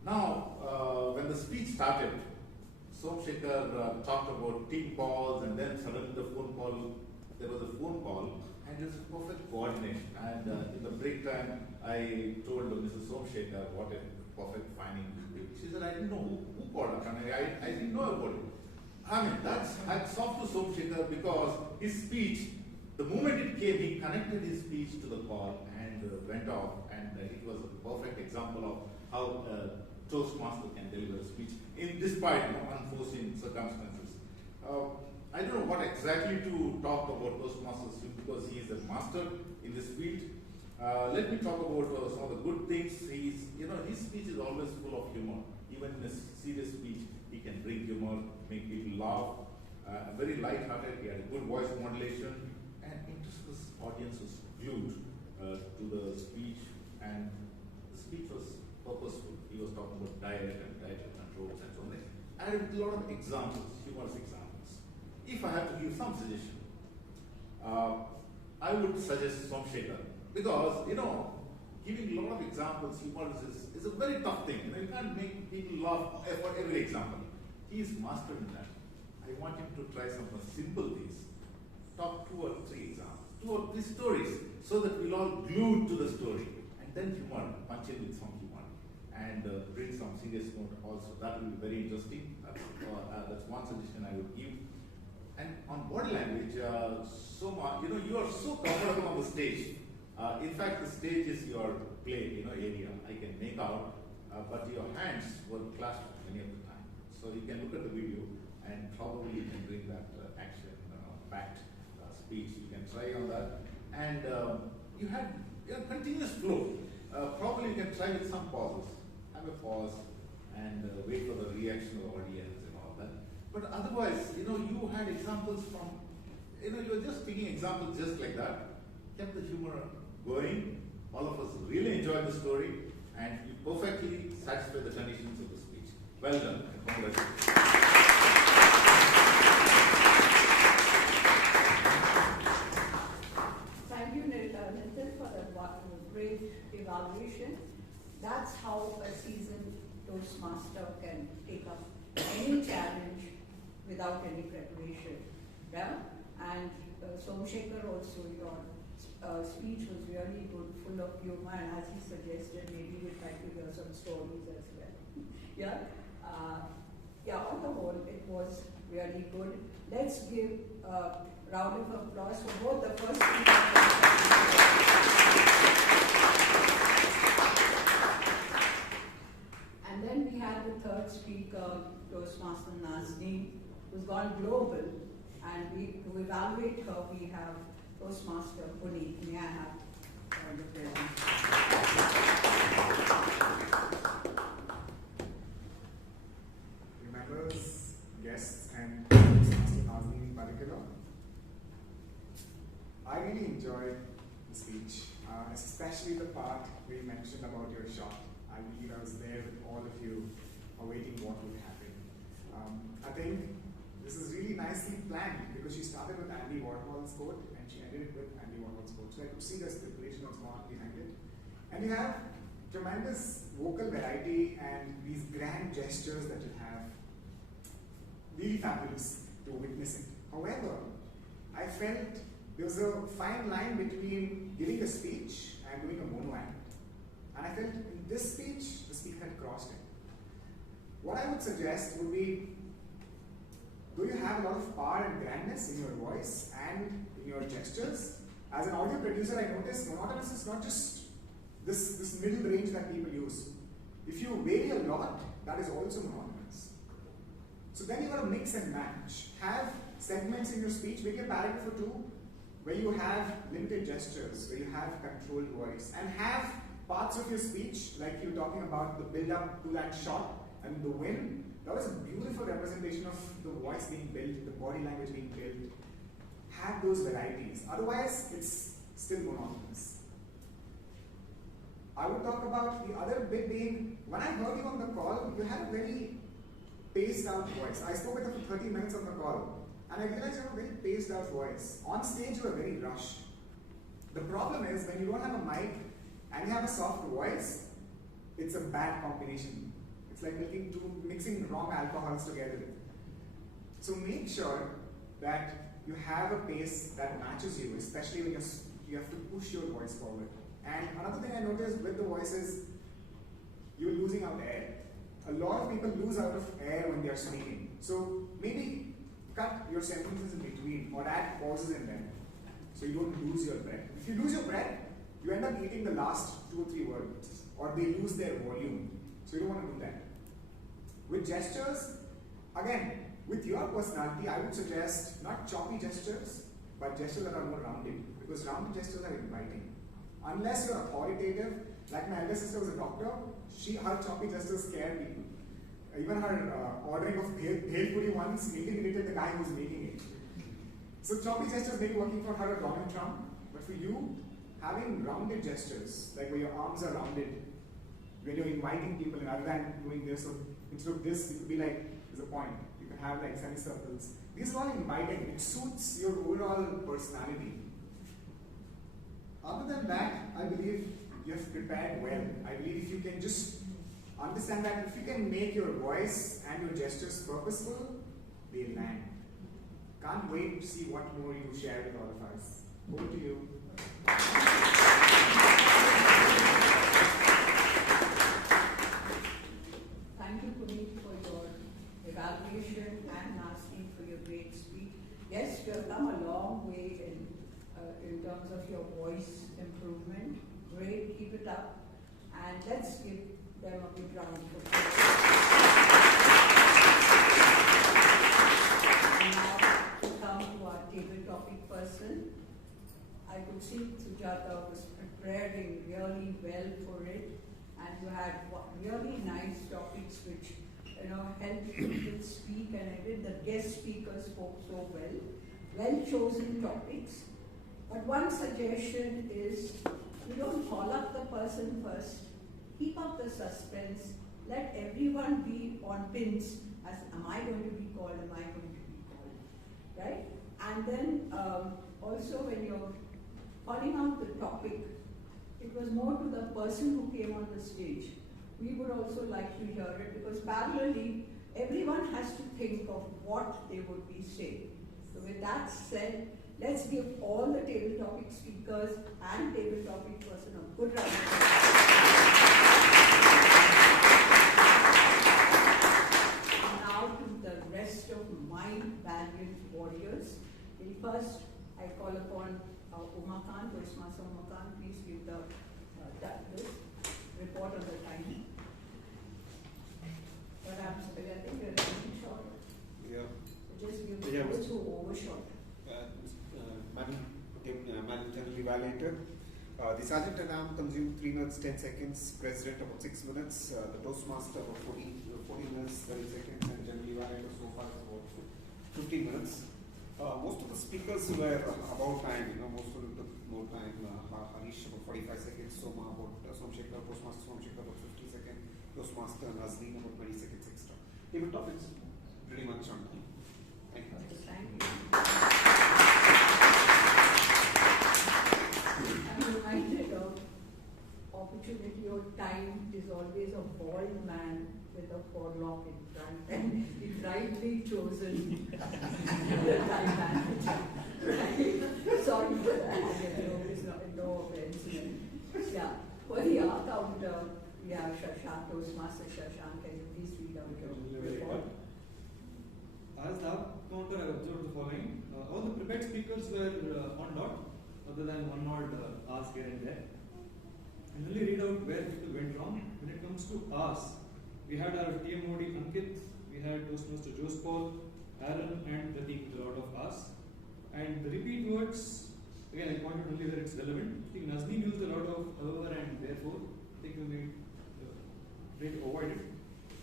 Now, when the speech started, Somshekhar talked about team calls, and then suddenly there was a phone call, and it was perfect coordination. And in the break time, I told Mrs. Somshekhar what a perfect finding this week. She said, I didn't know who called us. I mean, I didn't know about it. I mean, hats off to Somshekhar, because his speech, the moment it came, he connected his speech to the call and went off, and it was a perfect example of how Toastmaster can deliver a speech despite unforeseen circumstances. I don't know what exactly to talk about Toastmasters because he is a master in this field. Let me talk about some of the good things. His speech is always full of humor. Even in a serious speech, he can bring humor, make people laugh. Very light-hearted. He had a good voice modulation, and his audience was glued to the speech, and the speech was purposeful. He was talking about diet and dietary controls and so on. And a lot of examples, humorous examples. If I have to give some suggestion, I would suggest Somshekhar, because giving a lot of examples, humorous is a very tough thing. You can't make people laugh for every example. He is master in that. I want him to try some simple things. Talk 2 or 3 examples, 2 or 3 stories, so that we'll all glue to the story, and then humor, punch in with some humor, and bring some serious note also. That will be very interesting. That's one suggestion I would give. And on body language, Soma, you are so comfortable on the stage. In fact, the stage is your play, area. I can make out, but your hands were clasped many of the time. So you can look at the video, and probably you can bring that action-packed speech. You can try on that, and you had continuous flow. Probably you can try with some pauses. Have a pause and wait for the reaction of the audience and all that. But otherwise, you had examples from, you were just taking examples just like that. Kept the humor going. All of us really enjoyed the story, and you perfectly satisfied the conditions of the speech. Well done, and congratulations. Thank you, Nitin, for the great evaluation. That's how a seasoned Toastmaster can take up any challenge without any preparation. Yeah? And Somshekhar, also, your speech was really good, full of humor, and as he suggested, maybe we'd like to hear some stories as well. Yeah? On the whole, it was really good. Let's give a round of applause for both the first speakers. And then we had the third speaker, Toastmaster Nazneen, who's gone global. And to evaluate her, we have Toastmaster Puneet. May I have the present? Members, guests, and Toastmaster Nazneen in particular, I really enjoyed the speech, especially the part where you mentioned about your shot. I believe I was there with all of you awaiting what would happen. I think this is really nicely planned because she started with Andy Warhol's quote and she ended it with Andy Warhol's quote. So I could see the stipulation that's gone behind it. And you have tremendous vocal variety and these grand gestures that you have. Really fabulous to witness it. However, I felt there was a fine line between giving a speech and doing a mono act. And I felt in this speech, the speaker had crossed it. What I would suggest would be, do you have a lot of power and grandness in your voice and in your gestures? As an audio producer, I noticed monotonous is not just this middle range that people use. If you vary a lot, that is also monotonous. So then you got to mix and match. Have segments in your speech, maybe a paragraph or two, where you have limited gestures, where you have controlled voice, and have parts of your speech, like you talking about the build-up to that shot and the win. That was a beautiful representation of the voice being built, the body language being built. Have those varieties. Otherwise, it's still monotonous. I would talk about the other bit being, when I heard you on the call, you had a very paced out voice. I spoke with her for 30 minutes on the call, and I realized you have a very paced out voice. On stage, you were very rushed. The problem is, when you don't have a mic and you have a soft voice, it's a bad combination. It's like mixing wrong alcohols together. So make sure that you have a pace that matches you, especially when you have to push your voice forward. And another thing I noticed with the voice is you're losing out air. A lot of people lose out of air when they are speaking. So maybe cut your sentences in between or add pauses in them so you don't lose your breath. If you lose your breath, you end up eating the last 2 or 3 words, or they lose their volume. So you don't want to do that. With gestures, again, with your personality, I would suggest not choppy gestures, but gestures that are more rounded, because rounded gestures are inviting. Unless you're authoritative, like my elder sister was a doctor, her choppy gestures scared people. Even her ordering of bhel puri once intimidated the guy who was making it. So choppy gestures may be working for her at Donald Trump, but for you, having rounded gestures, like where your arms are rounded, when you're inviting people, and rather than doing this, or instead of this, you could be like, there's a point. You can have like semicircles. These are all inviting. It suits your overall personality. Other than that, I believe you have prepared well. I believe if you can just understand that, if you can make your voice and your gestures purposeful, they land. Can't wait to see what more you share with all of us. Over to you. Thank you, Puneet, for your evaluation and asking for your great speech. Yes, you have come a long way in terms of your voice improvement. Great, keep it up. And let's give them a big round of applause. And now to come to our table topic person. I could see Sujata was preparing really well for it, and you had really nice topics which helped people speak, and I did the guest speakers spoke so well. Well chosen topics. But one suggestion is you don't call up the person first. Keep up the suspense. Let everyone be on pins as am I going to be called, am I going to be called, right? And then also when you're calling out the topic, it was more to the person who came on the stage. We would also like to hear it because parallelly, everyone has to think of what they would be saying. So with that said, let's give all the table topic speakers and table topic person a good round of applause. And now to the rest of my valiant warriors. First, I call upon Uma Khan, Toastmaster Uma Khan, please give the this report on the time. Perhaps, I think you're running short. Yeah. So just give those who overshot. Madam General Evaluator, the Sargent-at-arms consumed 3 minutes 10 seconds, President about 6 minutes, the Toastmaster about 14 minutes 30 seconds, and General Evaluator so far is about 15 minutes. Most of the speakers were about time, most of them took more time. Harish about 45 seconds, Soma about Somshekhar, Toastmaster Somshekhar about 50 seconds, Toastmaster Nazreen about 20 seconds extra. Table topics pretty much on time. Thank you. Thank you. I'm reminded of opportunity or time is always a bald man with a forelock in front, and it's rightly chosen the time manager. Sorry for that. No offense. Yeah. For the counter, we have Shashank, Toastmaster Shashank. Can you please read out your report? As the counter, I observed the following. All the prepared speakers were on dot, other than one odd ask here and there. And only read out where people went wrong. When it comes to ask, we had our TMOD Ankit, we had Toastmaster Jose Paul, Aaron, and Prateek with a lot of asks. And the repeat words, again, I pointed only where it's relevant. I think Nazreen used a lot of however and therefore. I think we may try to avoid it.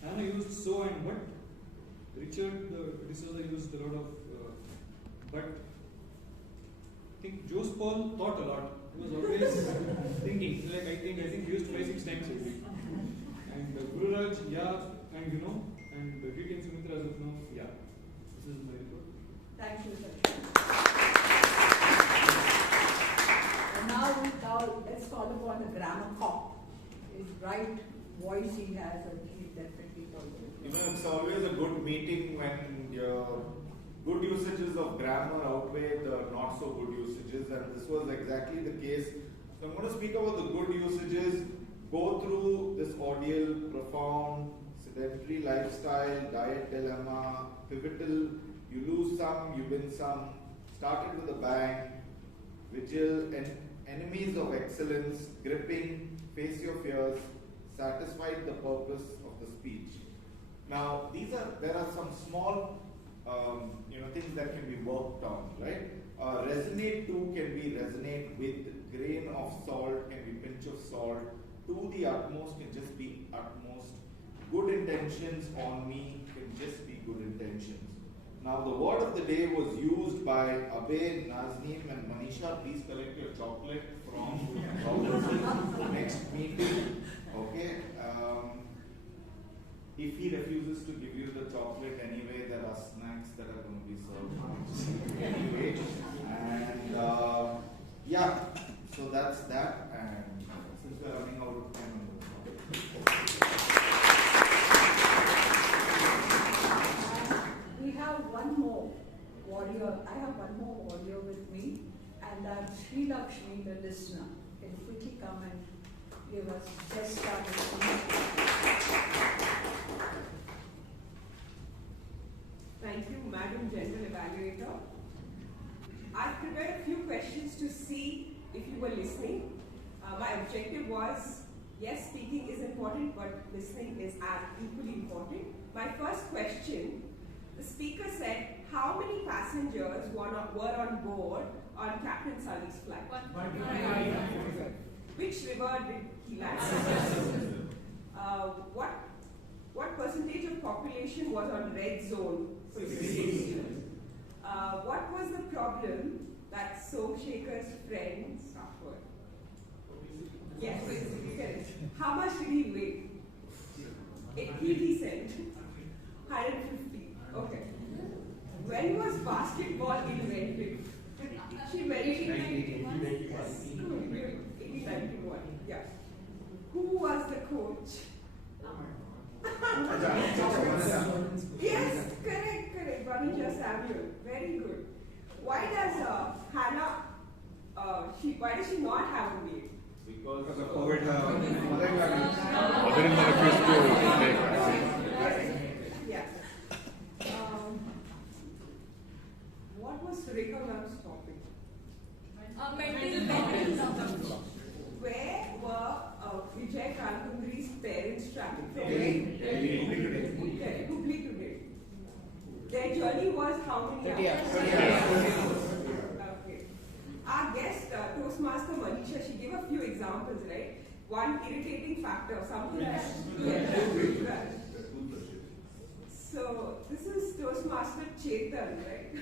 Anna used so and what. Richard D'Souza used a lot of but. I think Jose Paul thought a lot. He was always thinking. Like I think he used 5-6 times a week. And Guru Raj, yeah, and and G.T. Sumitra as of now, yeah. This is my report. Thank you, sir. And now let's call upon the grammar cop. His bright voice he has, and he definitely follows. It's always a good meeting when your good usages of grammar outweigh the not so good usages, and this was exactly the case. So I'm going to speak about the good usages, go through this ordeal, profound, sedentary lifestyle, diet dilemma, pivotal, you lose some, you win some, started with a bang, vigil, and enemies of excellence, gripping, face your fears, satisfied the purpose of the speech. Now, there are some small things that can be worked on, right? Resonate to can be resonate with, grain of salt can be pinch of salt, to the utmost can just be utmost, good intentions on me can just be good intentions. Now the word of the day was used by Abhay, Nazneen and Manisha. Please collect your chocolate from the next meeting. Okay. If he refuses to give you the chocolate anyway, there are snacks that are going to be served anyway. And yeah, so that's that. And since we're running out of time, we have one more warrior. I have one more warrior with me, and that's Sri Lakshmi, the listener. Can you quickly come and give us best start? Thank you, Madam General Evaluator. I've prepared a few questions to see if you were listening. My objective was, yes, speaking is important, but listening is equally important. My first question, the speaker said, how many passengers were on board on Captain Sully's flight? Which river did he land? What percentage of population was on red zone? What was the problem that Somshekar's friend suffered? Yes, correct. How much did he weigh? 80 cents. 150. Okay. When was basketball invented? She mentioned 1891. Yeah. Who was the coach? Yes, correct. Vanija Samuel. Very good. Why does Hannah? Why does she not have a maid? Because of COVID. Yeah. What was Rekha Ma'am's topic? Mental. Where were Vijay Kalkundri's parents traveling from? Hubli today. Their journey was how many hours? 30 hours. Okay. Our guest, Toastmaster Manisha, she gave a few examples, right? One irritating factor, something that. So, this is Toastmaster Chetan, right?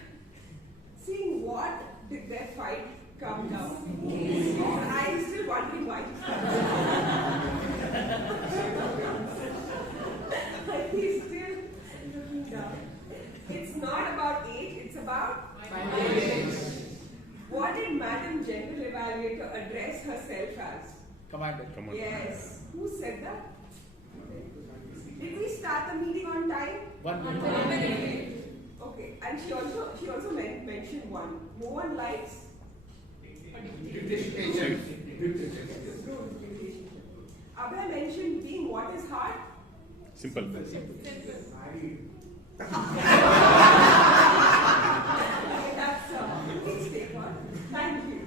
Seeing what did their fight come down? I'm still wondering why. He's still looking down. It's not about 8, it's about 5. What did Madam General Evaluator address herself as? Commander. Yes. Who said that? Did we start the meeting on time? 1 minute. Okay. And she also mentioned one. No one likes dictation. Abhay mentioned being what is hard? Simple. That's please take one. Thank you.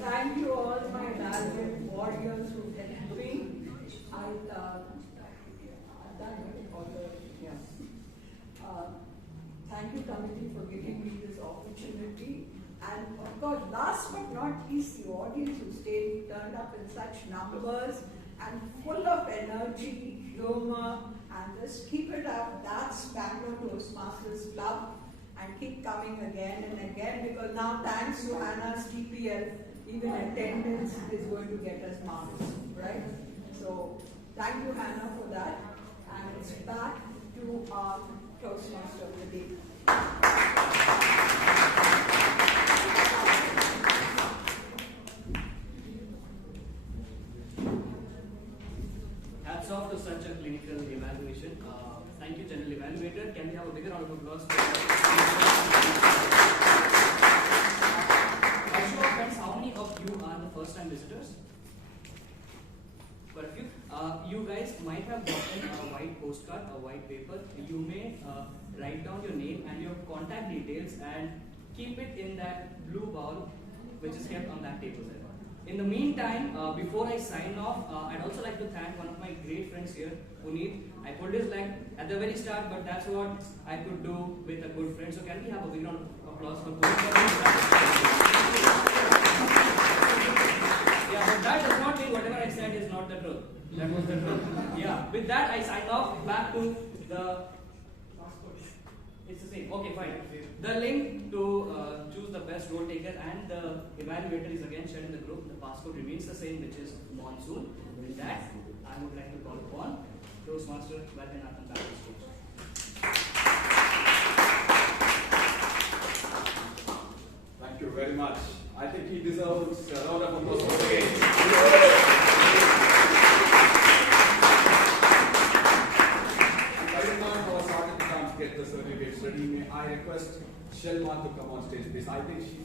Thank you all my valiant warriors who helped me. Thank you, committee, for giving me this opportunity. And of course, last but not least, the audience who stayed, turned up in such numbers and full of energy, humor, and just keep it up. That's Bangalore Toastmasters Club. And keep coming again and again, because now thanks to Hannah's TPL, even attendance is going to get us marks, right? So thank you, Hannah, for that. And it's back to our Toastmaster of the day. Can we have a bigger round of applause? Friends, how many of you are the first time visitors? Quite a few. You guys might have gotten a white postcard, a white paper. You may write down your name and your contact details and keep it in that blue bowl which is kept on that table there. In the meantime, before I sign off, I'd also like to thank one of my great friends here, Puneet. I pulled his leg at the very start, but that's what I could do with a good friend. So can we have a big round of applause for Puneet? Yeah, but that does not mean whatever I said is not the truth. That was the truth. Yeah, with that I sign off. Back to the passport. It's the same. Okay, fine. The link to choose the best role taker and the evaluator is again shared in the group. The passcode remains the same, which is monsoon. With that, I would like to call upon Toastmaster Vaidyanathan back to stage. Thank you very much. I think he deserves a round of applause once again. Right now, our Sargent-at-arms get the certificates ready. May I request Shelma to come on stage, please? I think she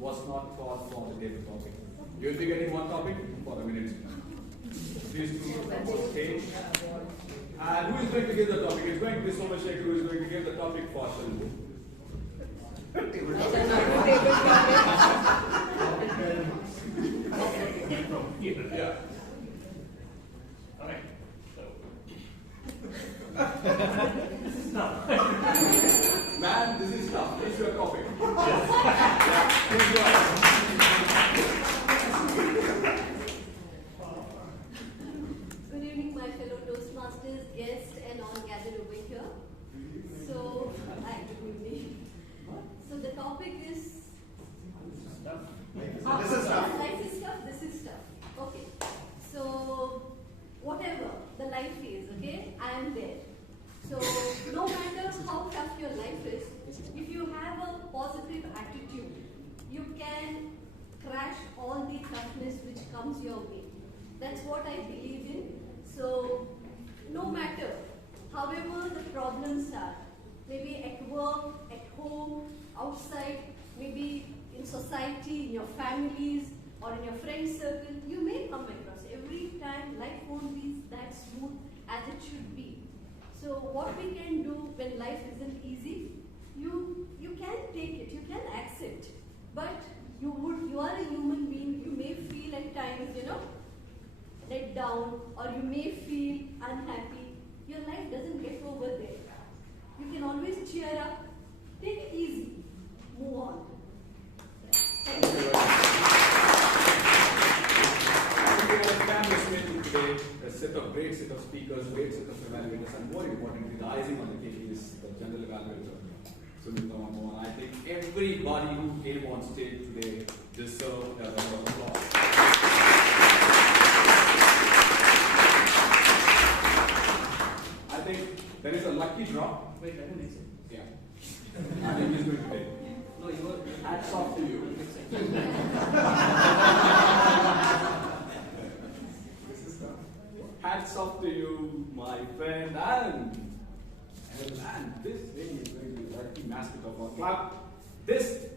was not called for the table topic. You will be getting one topic for a minute. Please do come on stage. And who is going to give the topic? It's going to be Somashek who is going to give the topic for Shelma. Yeah. All right. This is tough. Man, this is tough. It's your topic. Yes. Yeah. Please go ahead. Good evening, my fellow Toastmasters, guests, and all gathered over here. So, hi, good evening. So the topic is This is tough. Life is tough. This is tough. Okay. So whatever the life is, okay, I am there. So no matter how tough your life is, if you have a positive attitude, you can crash all the toughness which comes your way. That's what I believe in. So no matter however the problems are, maybe at work, at home, outside, maybe in society, in your families, or in your friend circle, you may come across. Every time life won't be that smooth as it should be. So what we can do when life isn't easy, you can take it, you can accept. But you are a human being, you may feel at times, let down, or you may feel unhappy. Your life doesn't get over there. You can always cheer up, take it easy, move on. Thank you. Today, a great set of speakers, great set of evaluators, and more importantly, the icing on the cake is the general evaluator, Sunita Mammo. And I think everybody who came on stage today deserved a round of applause. I think there is a lucky draw. Wait, let me mix it. Yeah. I think he's going to take. No, you were. Hats off to you. Hats off to you, my friend, and this thing is going to be like the mascot of our club. This,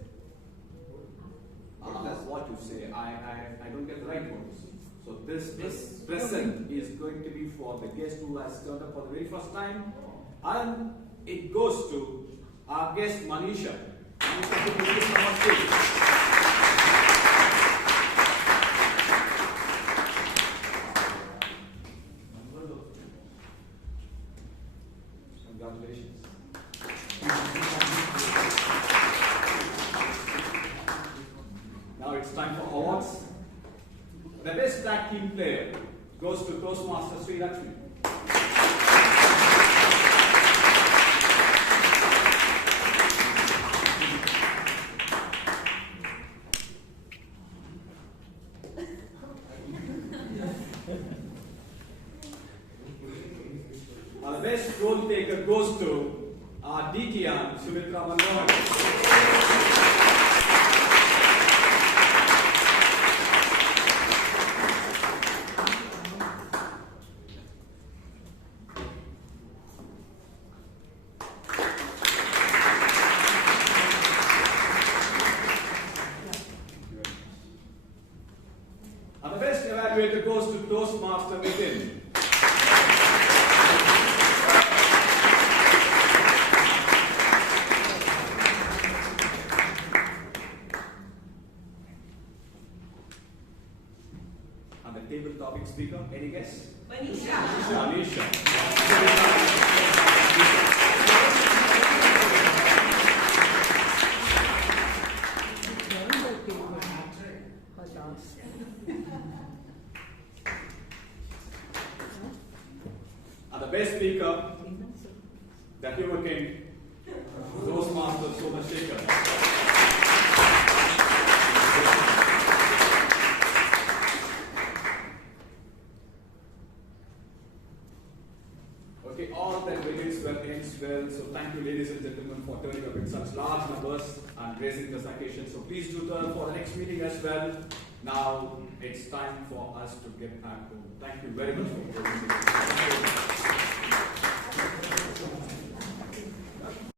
that's what you say. I don't get the right words. So this present is going to be for the guest who has turned up for the very first time, and it goes to our guest Manisha. Congratulations. Now it's time for awards. The best tag team player goes to Toastmaster Sri Lakshmi. The best role taker goes to our DTR, Sumitra Manmohan. Toastmaster Nitin. And the table topic speaker, any guess? Manisha. And the best speaker, the Humor King, Toastmaster Somashekar. Okay, all that begins well, ends well. So thank you, ladies and gentlemen, for turning up in such large numbers and raising this occasion. So please do turn for the next meeting as well. Now it's time for us to get back home. Thank you very much for joining us.